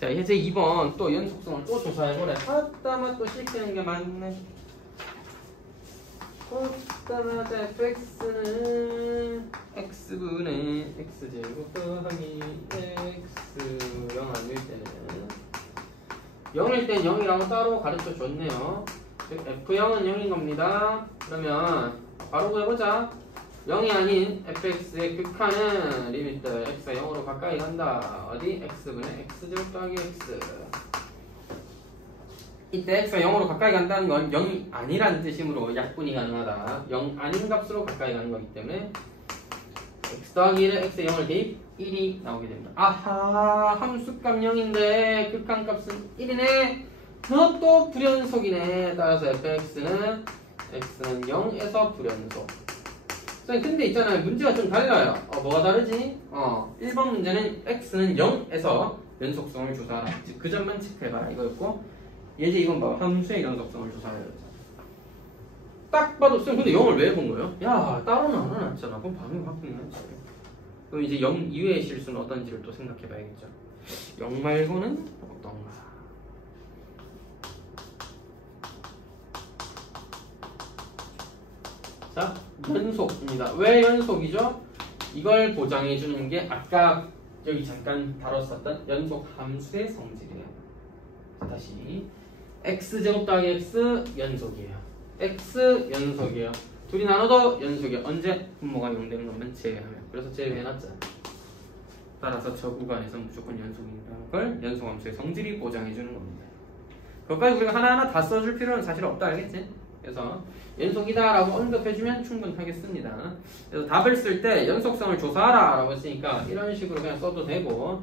자, 이제 2번 또 연속성을 또 조사해보래. 하다마 또 시키는 게 많네. 하다마자 fx는 x분의 x제곱 더하기 x 0 아닐 때는 0일 땐 0이라고 따로 가르쳐 줬네요. 즉 f0은 0인 겁니다. 그러면 바로 구해보자. 0이 아닌 fx의 극한은 리미트 x가 0으로 가까이 간다. 어디? x분의 x제곱 더하기 x. 이때 x가 0으로 가까이 간다는 건 0이 아니라는 뜻이므로 약분이 가능하다. 0 아닌 값으로 가까이 가는 거기 때문에 x 더하기 1에 x의 0을 대입 1이 나오게 됩니다. 아하, 함수값 0인데 극한값은 1이네. 너 또 불연속이네. 따라서 fx는 x는 0에서 불연속. 근데 있잖아요. 문제가 좀 달라요. 뭐가 다르지? 1번 문제는 x는 0에서 연속성을 조사하라. 그 점만 체크해봐라 이거였고, 예제 이건 봐. 함수의 연속성을 조사하라. 딱 봐도 쌤 근데 0을 왜 본 거예요? 야, 따로는 안 해놨잖아. 그럼 반응이 바뀌네. 그럼 이제 0 이외의 실수는 어떤지를 또 생각해봐야겠죠. 0 말고는 어떤가? 자, 연속입니다. 왜 연속이죠? 이걸 보장해주는 게 아까 여기 잠깐 다뤘었던 연속 함수의 성질이에요. 자, 다시 x제곱 더하기 x 연속이에요. x 연속이에요. 둘이 나눠도 연속이에요. 언제? 분모가 0 되는 것만 제외하면. 그래서 제외해놨잖아. 따라서 저 구간에서 무조건 연속이라는 걸 연속함수의 성질이 보장해주는 겁니다. 그것까지 우리가 하나하나 다 써줄 필요는 사실 없다, 알겠지? 그래서 연속이다라고 언급해주면 충분하겠습니다. 그래서 답을 쓸 때 연속성을 조사하라 라고 했으니까 이런 식으로 그냥 써도 되고,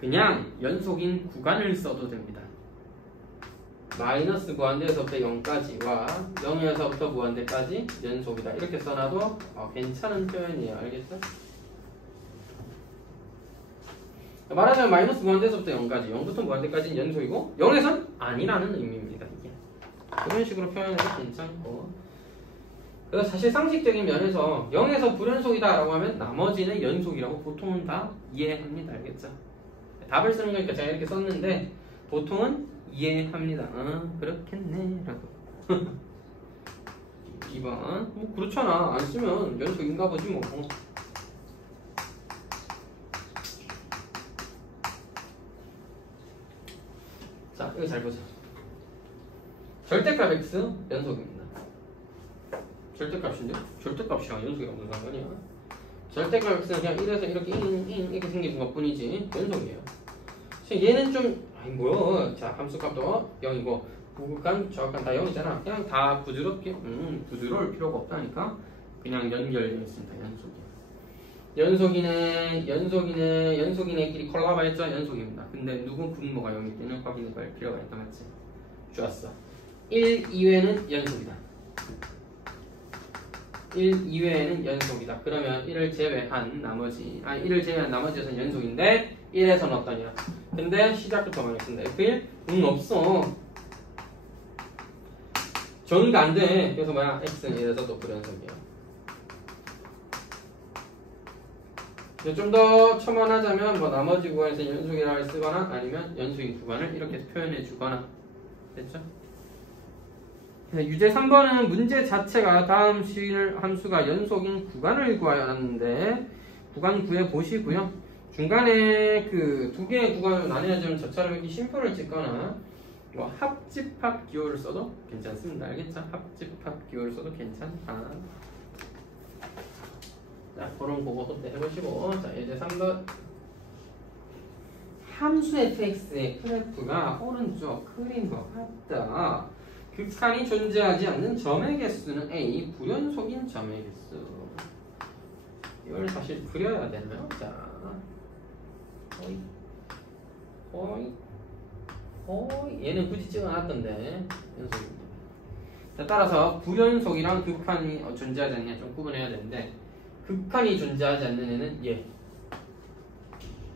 그냥 연속인 구간을 써도 됩니다. 마이너스 무한대에서부터 0까지와 0에서부터 무한대까지 연속이다 이렇게 써놔도 괜찮은 표현이에요. 알겠죠? 말하자면 마이너스 무한대에서부터 0까지, 0부터 무한대까지는 연속이고 0에선 아니라는 의미입니다. 이게 이런 식으로 표현해도 괜찮고, 그래서 사실 상식적인 면에서 0에서 불연속이다 라고 하면 나머지는 연속이라고 보통은 다 이해합니다. 알겠죠? 답을 쓰는 거니까 제가 이렇게 썼는데 보통은 이해합니다. 그렇겠네 라고. 2번 뭐 그렇잖아, 안 쓰면 연속인가 보지 뭐. 자, 이거 잘 보자. 절대값 x 연속입니다. 절대값인데? 절대값이랑 연속이랑 무슨 상관이야? 절대값 x는 그냥 1에서 이렇게 이렇게 생기는 것 뿐이지 연속이에요. 얘는 좀 뭐야? 자, 함수값도 0이고 부극한, 좌극한 다 0이잖아. 그냥 다 부드럽게 부드러울 필요가 없다니까 그냥 연결되어 있습니다. 연속이네끼리 콜라보했죠? 연속입니다. 근데 누구 분모가 0일 때는 확인해 볼 필요가 있다, 맞지? 좋았어. 1 이외에는 연속이다. 1 이외에는 연속이다. 그러면 1을 제외한 나머지에서는 연속인데 1에서는 어떠냐? 근데 시작부터 망했습니다. F1 없어. 정의가 안 돼. 그래서 뭐야? X는 1에서 또 불연속이야. 좀 더 첨언하자면 뭐 나머지 구간에서 연속이라고 쓰거나 아니면 연속인 구간을 이렇게 표현해 주거나. 됐죠? 유제 3번은 문제 자체가 다음 실 함수가 연속인 구간을 구하였는데 구간 구해 보시고요. 중간에 그 두 개의 구간을 나뉘어지면 저처럼 이렇게 심표를 찍거나 뭐 합집합 기호를 써도 괜찮습니다. 알겠죠? 합집합 기호를 써도 괜찮다. 자, 그런 거 그때 해보시고. 자, 이제 3번. 함수 fx의 그래프가 오른쪽 그린 것 같다. 극한이 존재하지 않는 점의 개수는 a, 불연속인 점의 개수. 이걸 사실 그려야 되나요? 자, 얘는 굳이 찍어놨던데 연속입니다. 자, 따라서 불연속이랑 극한이 존재하지 않냐 좀 구분해야 되는데, 극한이 존재하지 않는 애는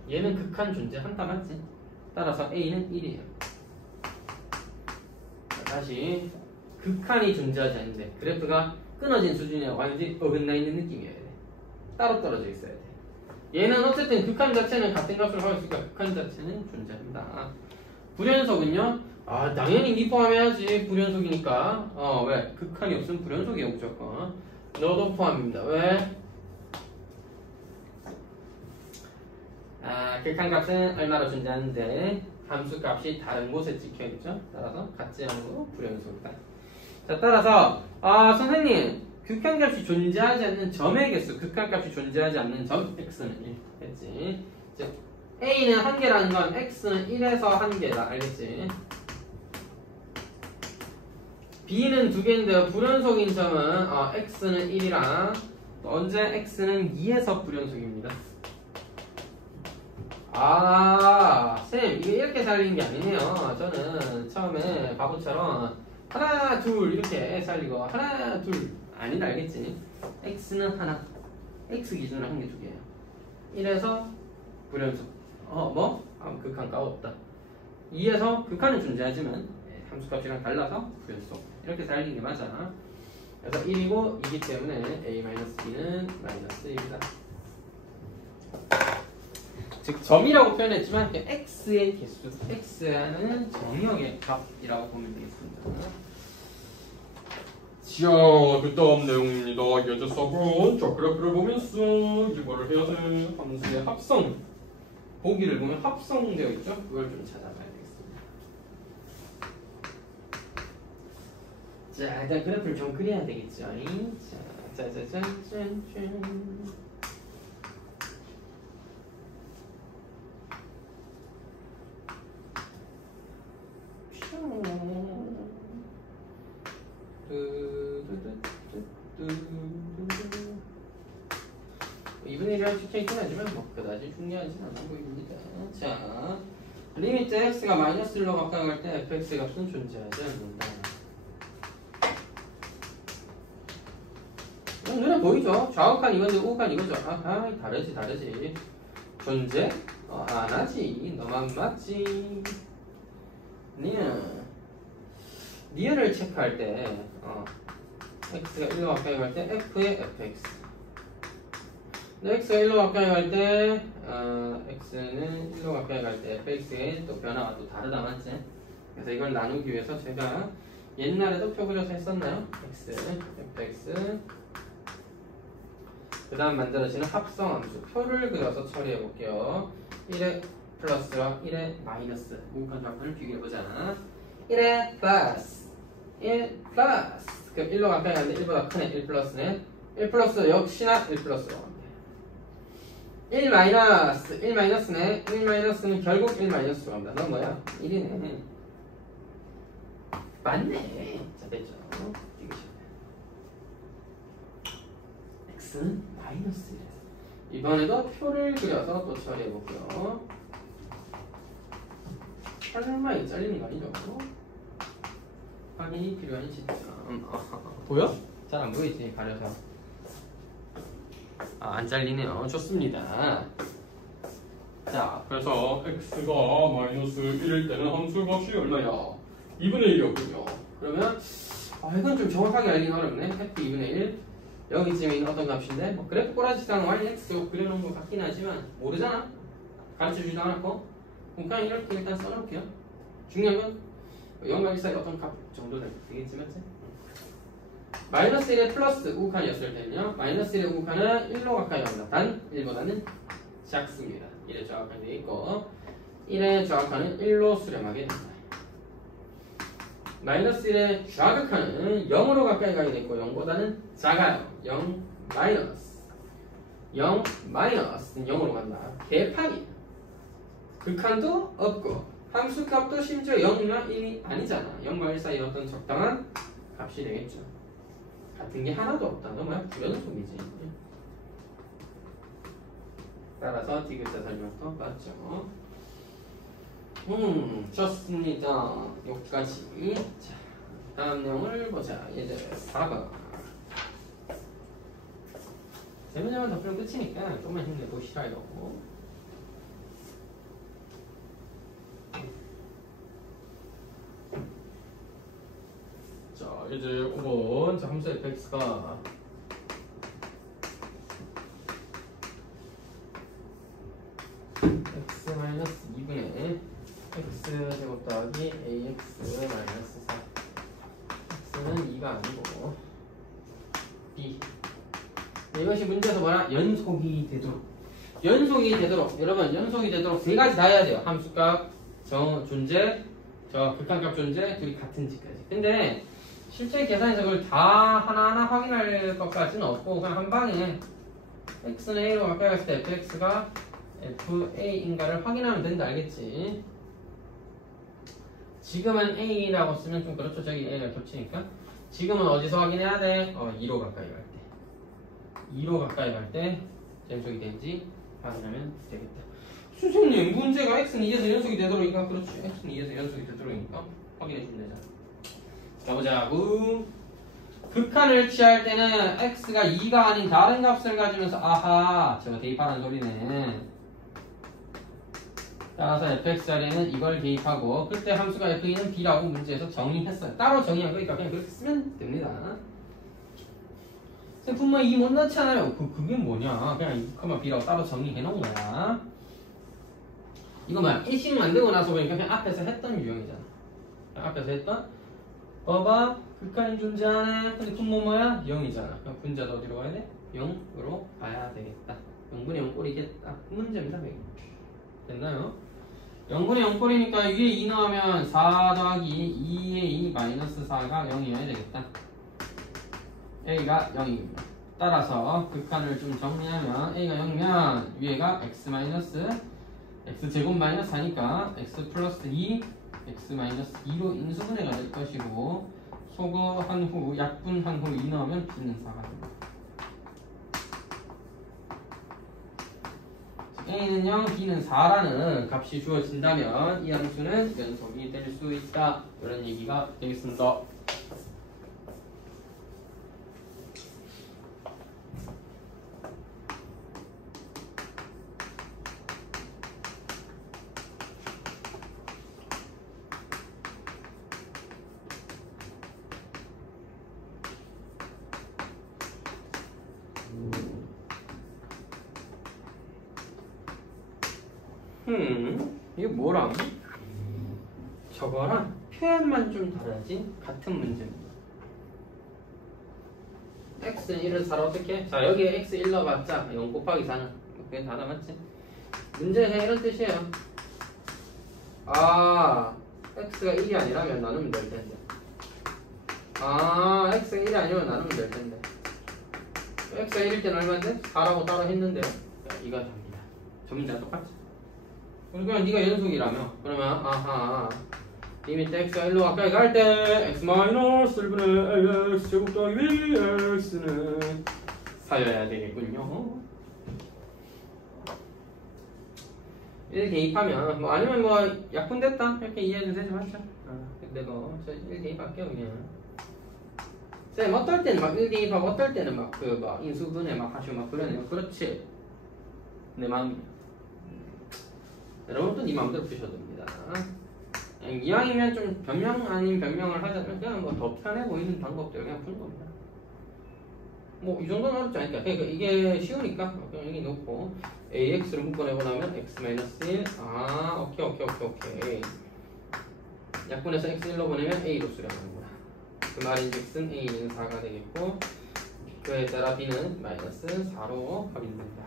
얘는 극한 존재한다, 맞지? 따라서 a는 1이에요. 다시 극한이 존재하지 않는데 그래프가 끊어진 수준에 완전히 어긋나 있는 느낌이어야 돼. 따로 떨어져 있어야 돼. 얘는 어쨌든 극한 자체는 같은 값을 하고 있으니까 극한 자체는 존재한다. 불연속은요? 당연히 니 포함해야지. 불연속이니까. 왜? 극한이 없으면 불연속이에요, 무조건. 너도 포함입니다. 왜? 극한 값은 얼마로 존재하는데 함수 값이 다른 곳에 찍혀있죠. 따라서 같지 않고 불연속이다. 자, 따라서 선생님, 극한 값이 존재하지 않는 점의 개수, 극한 값이 존재하지 않는 점 x는 1 했지. 즉 a는 1개라는 건 x는 1에서 1개다. 알겠지? b는 2개인데요. 불연속인 점은 x는 1이랑 언제 x는 2에서 불연속입니다. 쌤, 이게 이렇게 살리는 게 아니네요. 저는 처음에 바보처럼 하나, 둘 이렇게 살리고 하나, 둘 아니다, 알겠지? x는 하나, x 기준으로 한 개 2개예요. 1에서 불연속. 극한 까먹었다. 2에서 극한은 존재하지만 함수값이랑 달라서 불연속. 이렇게 살리는 게 맞아. 그래서 1이고 2기 때문에 a-b는 -1이다. 즉 점이라고 표현했지만 x의 개수, x는 정역의 값이라고 보면 되겠습니다. 자, 그 다음 내용입니다. 예제 4번. 자, 그래프를 보면서 이거를 해야 돼. 함수의 합성. 보기를 보면 합성되어 있죠? 그걸 좀 찾아봐야 되겠습니다. 자, 일단 그래프를 좀 그려야 되겠죠. 자. 필요한 시켜있긴 하지만 뭐 그다지 중요하진 않아 보입니다. 자, 리미트 x가 마이너스 1로 가까이 갈 때 fx 값은 존재하지 않는다. 눈에 보이죠? 좌우칸 이건데 우칸 이거죠? 아하, 다르지. 존재? 안 하지. 너만 맞지. 니은을 체크할 때 x가 1로 가까이 갈 때 f의 fx. x가 1로 가까이 갈 때 x는 1로 가까이 갈 때 fx의 또 변화가 또 다르다 맞지? 그래서 이걸 나누기 위해서 제가 옛날에도 표 그려서 했었나요? x, fx 그 다음 만들어지는 합성함수 표를 그려서 처리해 볼게요. 1의 플러스와 1의 마이너스 무극한 좌표를 비교해보자. 1의 플러스 1 플러스 그럼 1로 가까이 가는데 1보다 크네. 1 플러스네. 1 플러스 역시나 1 플러스로 갑니다. 1 마이너스 1 마이너스네. 1 마이너스는 결국 1 마이너스로 갑니다. 넌 뭐야? 1이네. 맞네. 자 됐죠. x는 마이너스 1. 이번에도 표를 그려서 또 처리해 볼게요. 설마 이 잘리는 거 아니죠? 확인이 필요한 시점. 보여? 잘 안 보이지? 가려서. 안 잘리네요. 좋습니다. 자, 그래서 x가 마이너스 1일 때는 함수 값이 얼마야? 2분의 1이었군요. 그러면 이건 좀 정확하게 알기는 어렵네. f 2분의 1 여기쯤에 있는 어떤 값인데 뭐 그래프 꼬라지상 y, x 그려놓은 것 같긴 하지만 모르잖아. 가르쳐주지도 않았고 그냥 이렇게 일단 써놓을게요. 중요한 건 0과 1 사이 어떤 값 정도 되겠지 맞지? 마이너스 1의 플러스 우칸이었을 때는요 마이너스 1의 우칸은 1로 가까이 갑니다. 단 1보다는 작습니다. 1의 좌우칸이 되어있고 1의 좌우칸은 1로 수렴하게 됩니다. 마이너스 1의 좌극한은 0으로 가까이 가게 됐고 0보다는 작아요. 0 마이너스 0 마이너스는 0으로 간다. 개판이야. 극한도 없고 함수값도 심지어 0이나 1이 아니잖아. 0과 1 사이 어떤 적당한 값이 되겠죠. 같은 게 하나도 없다. 너 뭐야? 줄여놓은 소리지. 따라서 디귿자 설명도 맞죠. 좋습니다. 여기까지. 자, 다음 내용을 보자. 예제 4번. 세 문제만 더 풀면 끝이니까 좀만 힘내보시라요. 자, 이제 5번. 자, 함수 fx가 x-2분의 x제곱 더하기 ax-4 x는 2가 아니고 b. 이것이 문제에서 뭐야? 연속이 되도록 여러분 연속이 되도록 세 가지 다 해야 돼요. 함수값, 존재, 극한값 존재 둘이 같은 지까지. 근데 실제 계산에서 그걸 다 하나하나 확인할 것까지는 없고 그냥 한 방에 x는 a로 가까이 갔을 때 fx가 fa인가를 확인하면 된다. 알겠지? 지금은 a라고 쓰면 좀 그렇죠. 저기 a가 겹치니까 지금은 어디서 확인해야 돼? 2로 가까이 갈 때 2로 가까이 갈 때 연속이 된지 확인하면 되겠다. 선생님 문제가 x는 2에서 연속이 되도록이니까 그렇지. x는 2에서 연속이 되도록이니까 확인해주면 되잖아. 가보자고. 극한을 취할 때는 x가 2가 아닌 다른 값을 가지면서 아하 저거 대입하라는 소리네. 따라서 fx 자리에는 이걸 대입하고 그때 함수가 f는 b라고 문제에서 정의했어요. 따로 정의한 거니까 그냥 그렇게 쓰면 됩니다. 분모 2 못 넣잖아요. 그게 뭐냐? 그냥 2, b라고 따로 정의해 놓은 거야. 이거 뭐야? 1식 만들고 나서 보니까 그냥 앞에서 했던 유형이잖아. 앞에서 했던 봐봐 극한이 존재하네. 근데 분모 뭐야? 0이잖아. 그럼 분자도 어디로 가야 돼? 0으로 가야 되겠다. 0분의 0 꼴이겠다. 문제입니다. 됐나요? 0분의 0 꼴이니까 위에 2 넣으면 4 더하기 2의 2 마이너스 4가 0이어야 되겠다. a가 0입니다. 따라서 극한을 좀 정리하면 a가 0이면 위에가 x 마이너스 x제곱 마이너스 4니까 x 플러스 2 x 마이너스 2로 인수분해가 될 것이고 소거한 후 약분한 후 2 넣으면 b는 4가 됩니다. a는 0, b는 4라는 값이 주어진다면 이 함수는 연속이 될 수 있다. 이런 얘기가 되겠습니다. 이게 뭐람? 저거랑 표현만 좀 다르지? 같은 문제입니다. x는 1을 4로 어떻게? 자, 여기에 x 1 넣어봤자 0 곱하기 4는 그게 다 남았지? 문제는 이런 뜻이에요. 아, x가 1이 아니라면 나누면 될 텐데. 아, x가 1이 아니면 나누면 될 텐데. x가 1일 때는 얼마인데? 4라고 따로 했는데요. 이거 답니다. 저 문제랑 똑같지? 그러니까 네가 연속이라며. 그러면 아하 이 밑에 x가 1로 가까이 갈 때 x-1분의 ax 제곱 더하기 bx는 4여야 되겠군요. 1 대입하면 뭐 아니면 뭐 약분됐다 이렇게 이해해도 되지 맞죠? 근데 뭐 저 1 대입할게요 그냥. 쌤 어떨 때는 막 1 대입하고 어떨 때는 막 그 막 인수분해 막 하시고 막 그러네요. 그렇지 내 마음이야. 여러분도 네 마음대로 푸셔도 됩니다. 이왕이면 좀 변명 아닌 변명을 하자면 그냥 뭐 더 편해 보이는 방법대로 그냥 푸는 겁니다. 뭐 이 정도는 어렵지 않을까. 그러니까 이게 쉬우니까 그냥 여기 놓고 ax를 묶어내고 나면 x-1 아 오케이 약분해서 x 1로 보내면 a로 수렴하는구나. 그 말인즉슨 a는 4가 되겠고 그에 따라 b는 마이너스 4로 합의된다.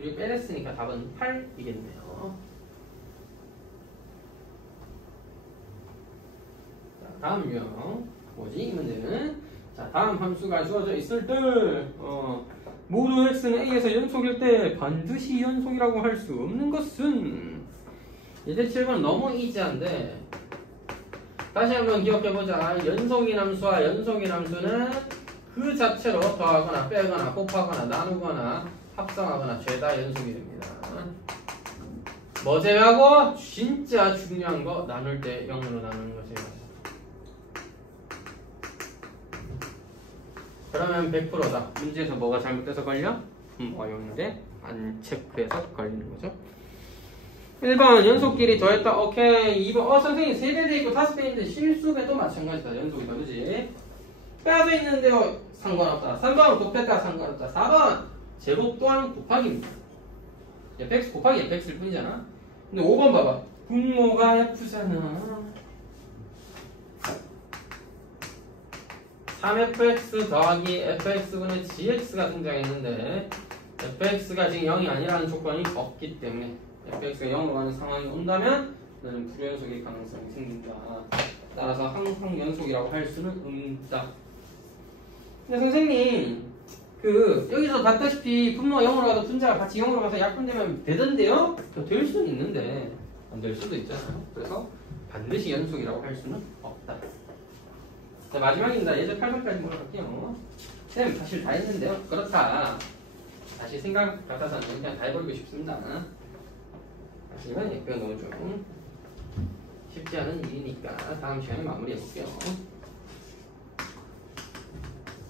여기 빼냈으니까 답은 8이겠네요. 자, 다음 유형 뭐지? 이 문제는 자 다음 함수가 주어져 있을 때 모두 x는 a에서 연속일 때 반드시 연속이라고 할 수 없는 것은 이제 7번 너무 이지한데 다시 한번 기억해보자. 연속인 함수와 연속인 함수는 그 자체로 더하거나 빼거나 곱하거나 나누거나 합성하거나 죄다 연속이 됩니다. 뭐 제외하고 진짜 중요한 거 나눌 때 0으로 나누는 거 제외하고. 그러면 100%다. 문제에서 뭐가 잘못돼서 걸려? 어용인데 안 체크해서 걸리는 거죠. 1번 연속끼리 더했다. 오케이. 2번 선생님 3배 돼 있고 5배 있는데 실수배도 마찬가지다. 연속이다. 그지? 빼앗아 있는데요. 상관없다. 3번 곱했다. 상관없다. 4번 제곱 또한 곱하기입니다. fx 곱하기 fx일 뿐이잖아. 근데 5번 봐봐. 분모가 f잖아. 3fx 더하기 fx분의 gx가 등장했는데 fx가 지금 0이 아니라는 조건이 없기 때문에 fx가 0으로 가는 상황이 온다면 너는 불연속일 가능성이 생긴다. 따라서 항상 연속이라고 할 수는 없다. 근데 선생님 여기서 봤다시피 분모가 0으로 가도 분자가 같이 0으로 가서 약분되면 되던데요? 될 수는 있는데 안 될 수도 있잖아요. 그래서 반드시 연속이라고 할 수는 없다. 자 마지막입니다. 예제 8번까지 물어볼게요. 쌤 사실 다 했는데요. 그렇다. 다시 생각 같아서는 그냥 다 해버리고 싶습니다. 사실은 이거 너무 좀 쉽지 않은 일이니까 다음 시간에 마무리해볼게요.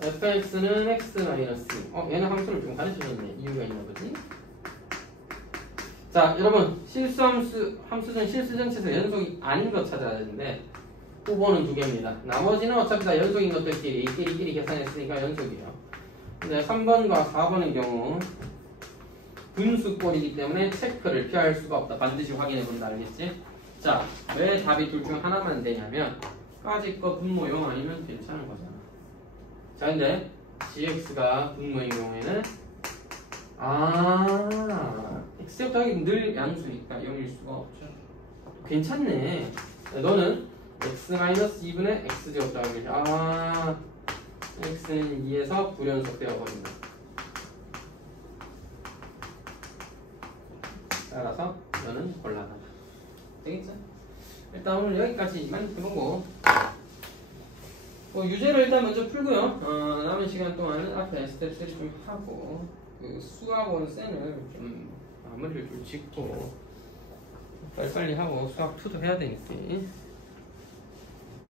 fx는 x 마이너스 얘는 함수를 좀 가르쳐줬네. 이유가 있나 보지? 자 여러분 함수는 실수정체에서 연속이 아닌 것 찾아야 되는데 후보는 2개입니다. 나머지는 어차피 다 연속인 것들끼리 끼리 계산했으니까 연속이에요. 근데 3번과 4번의 경우 분수꼴이기 때문에 체크를 피할 수가 없다. 반드시 확인해 본다. 알겠지? 자 왜 답이 둘 중 하나만 되냐면 까짓 거 분모 0 아니면 괜찮은 거잖아. 자 근데 gx가 분모인 경우에는 x제곱 더하기 늘 양수니까 0일 수가 없죠. 괜찮네. 너는 x-2분의 x제곱 더하기 x는 2에서 불연속 되어버린다. 따라서 너는 곤란하다. 되겠죠? 일단 오늘 여기까지만 해보고 유제를 일단 먼저 풀고요. 남은 시간 동안 앞에 스텝 3 좀 하고 그 수학원 쌤을 좀 마무리를 좀 짓고 빨리빨리 하고 수학 2도 해야 되니까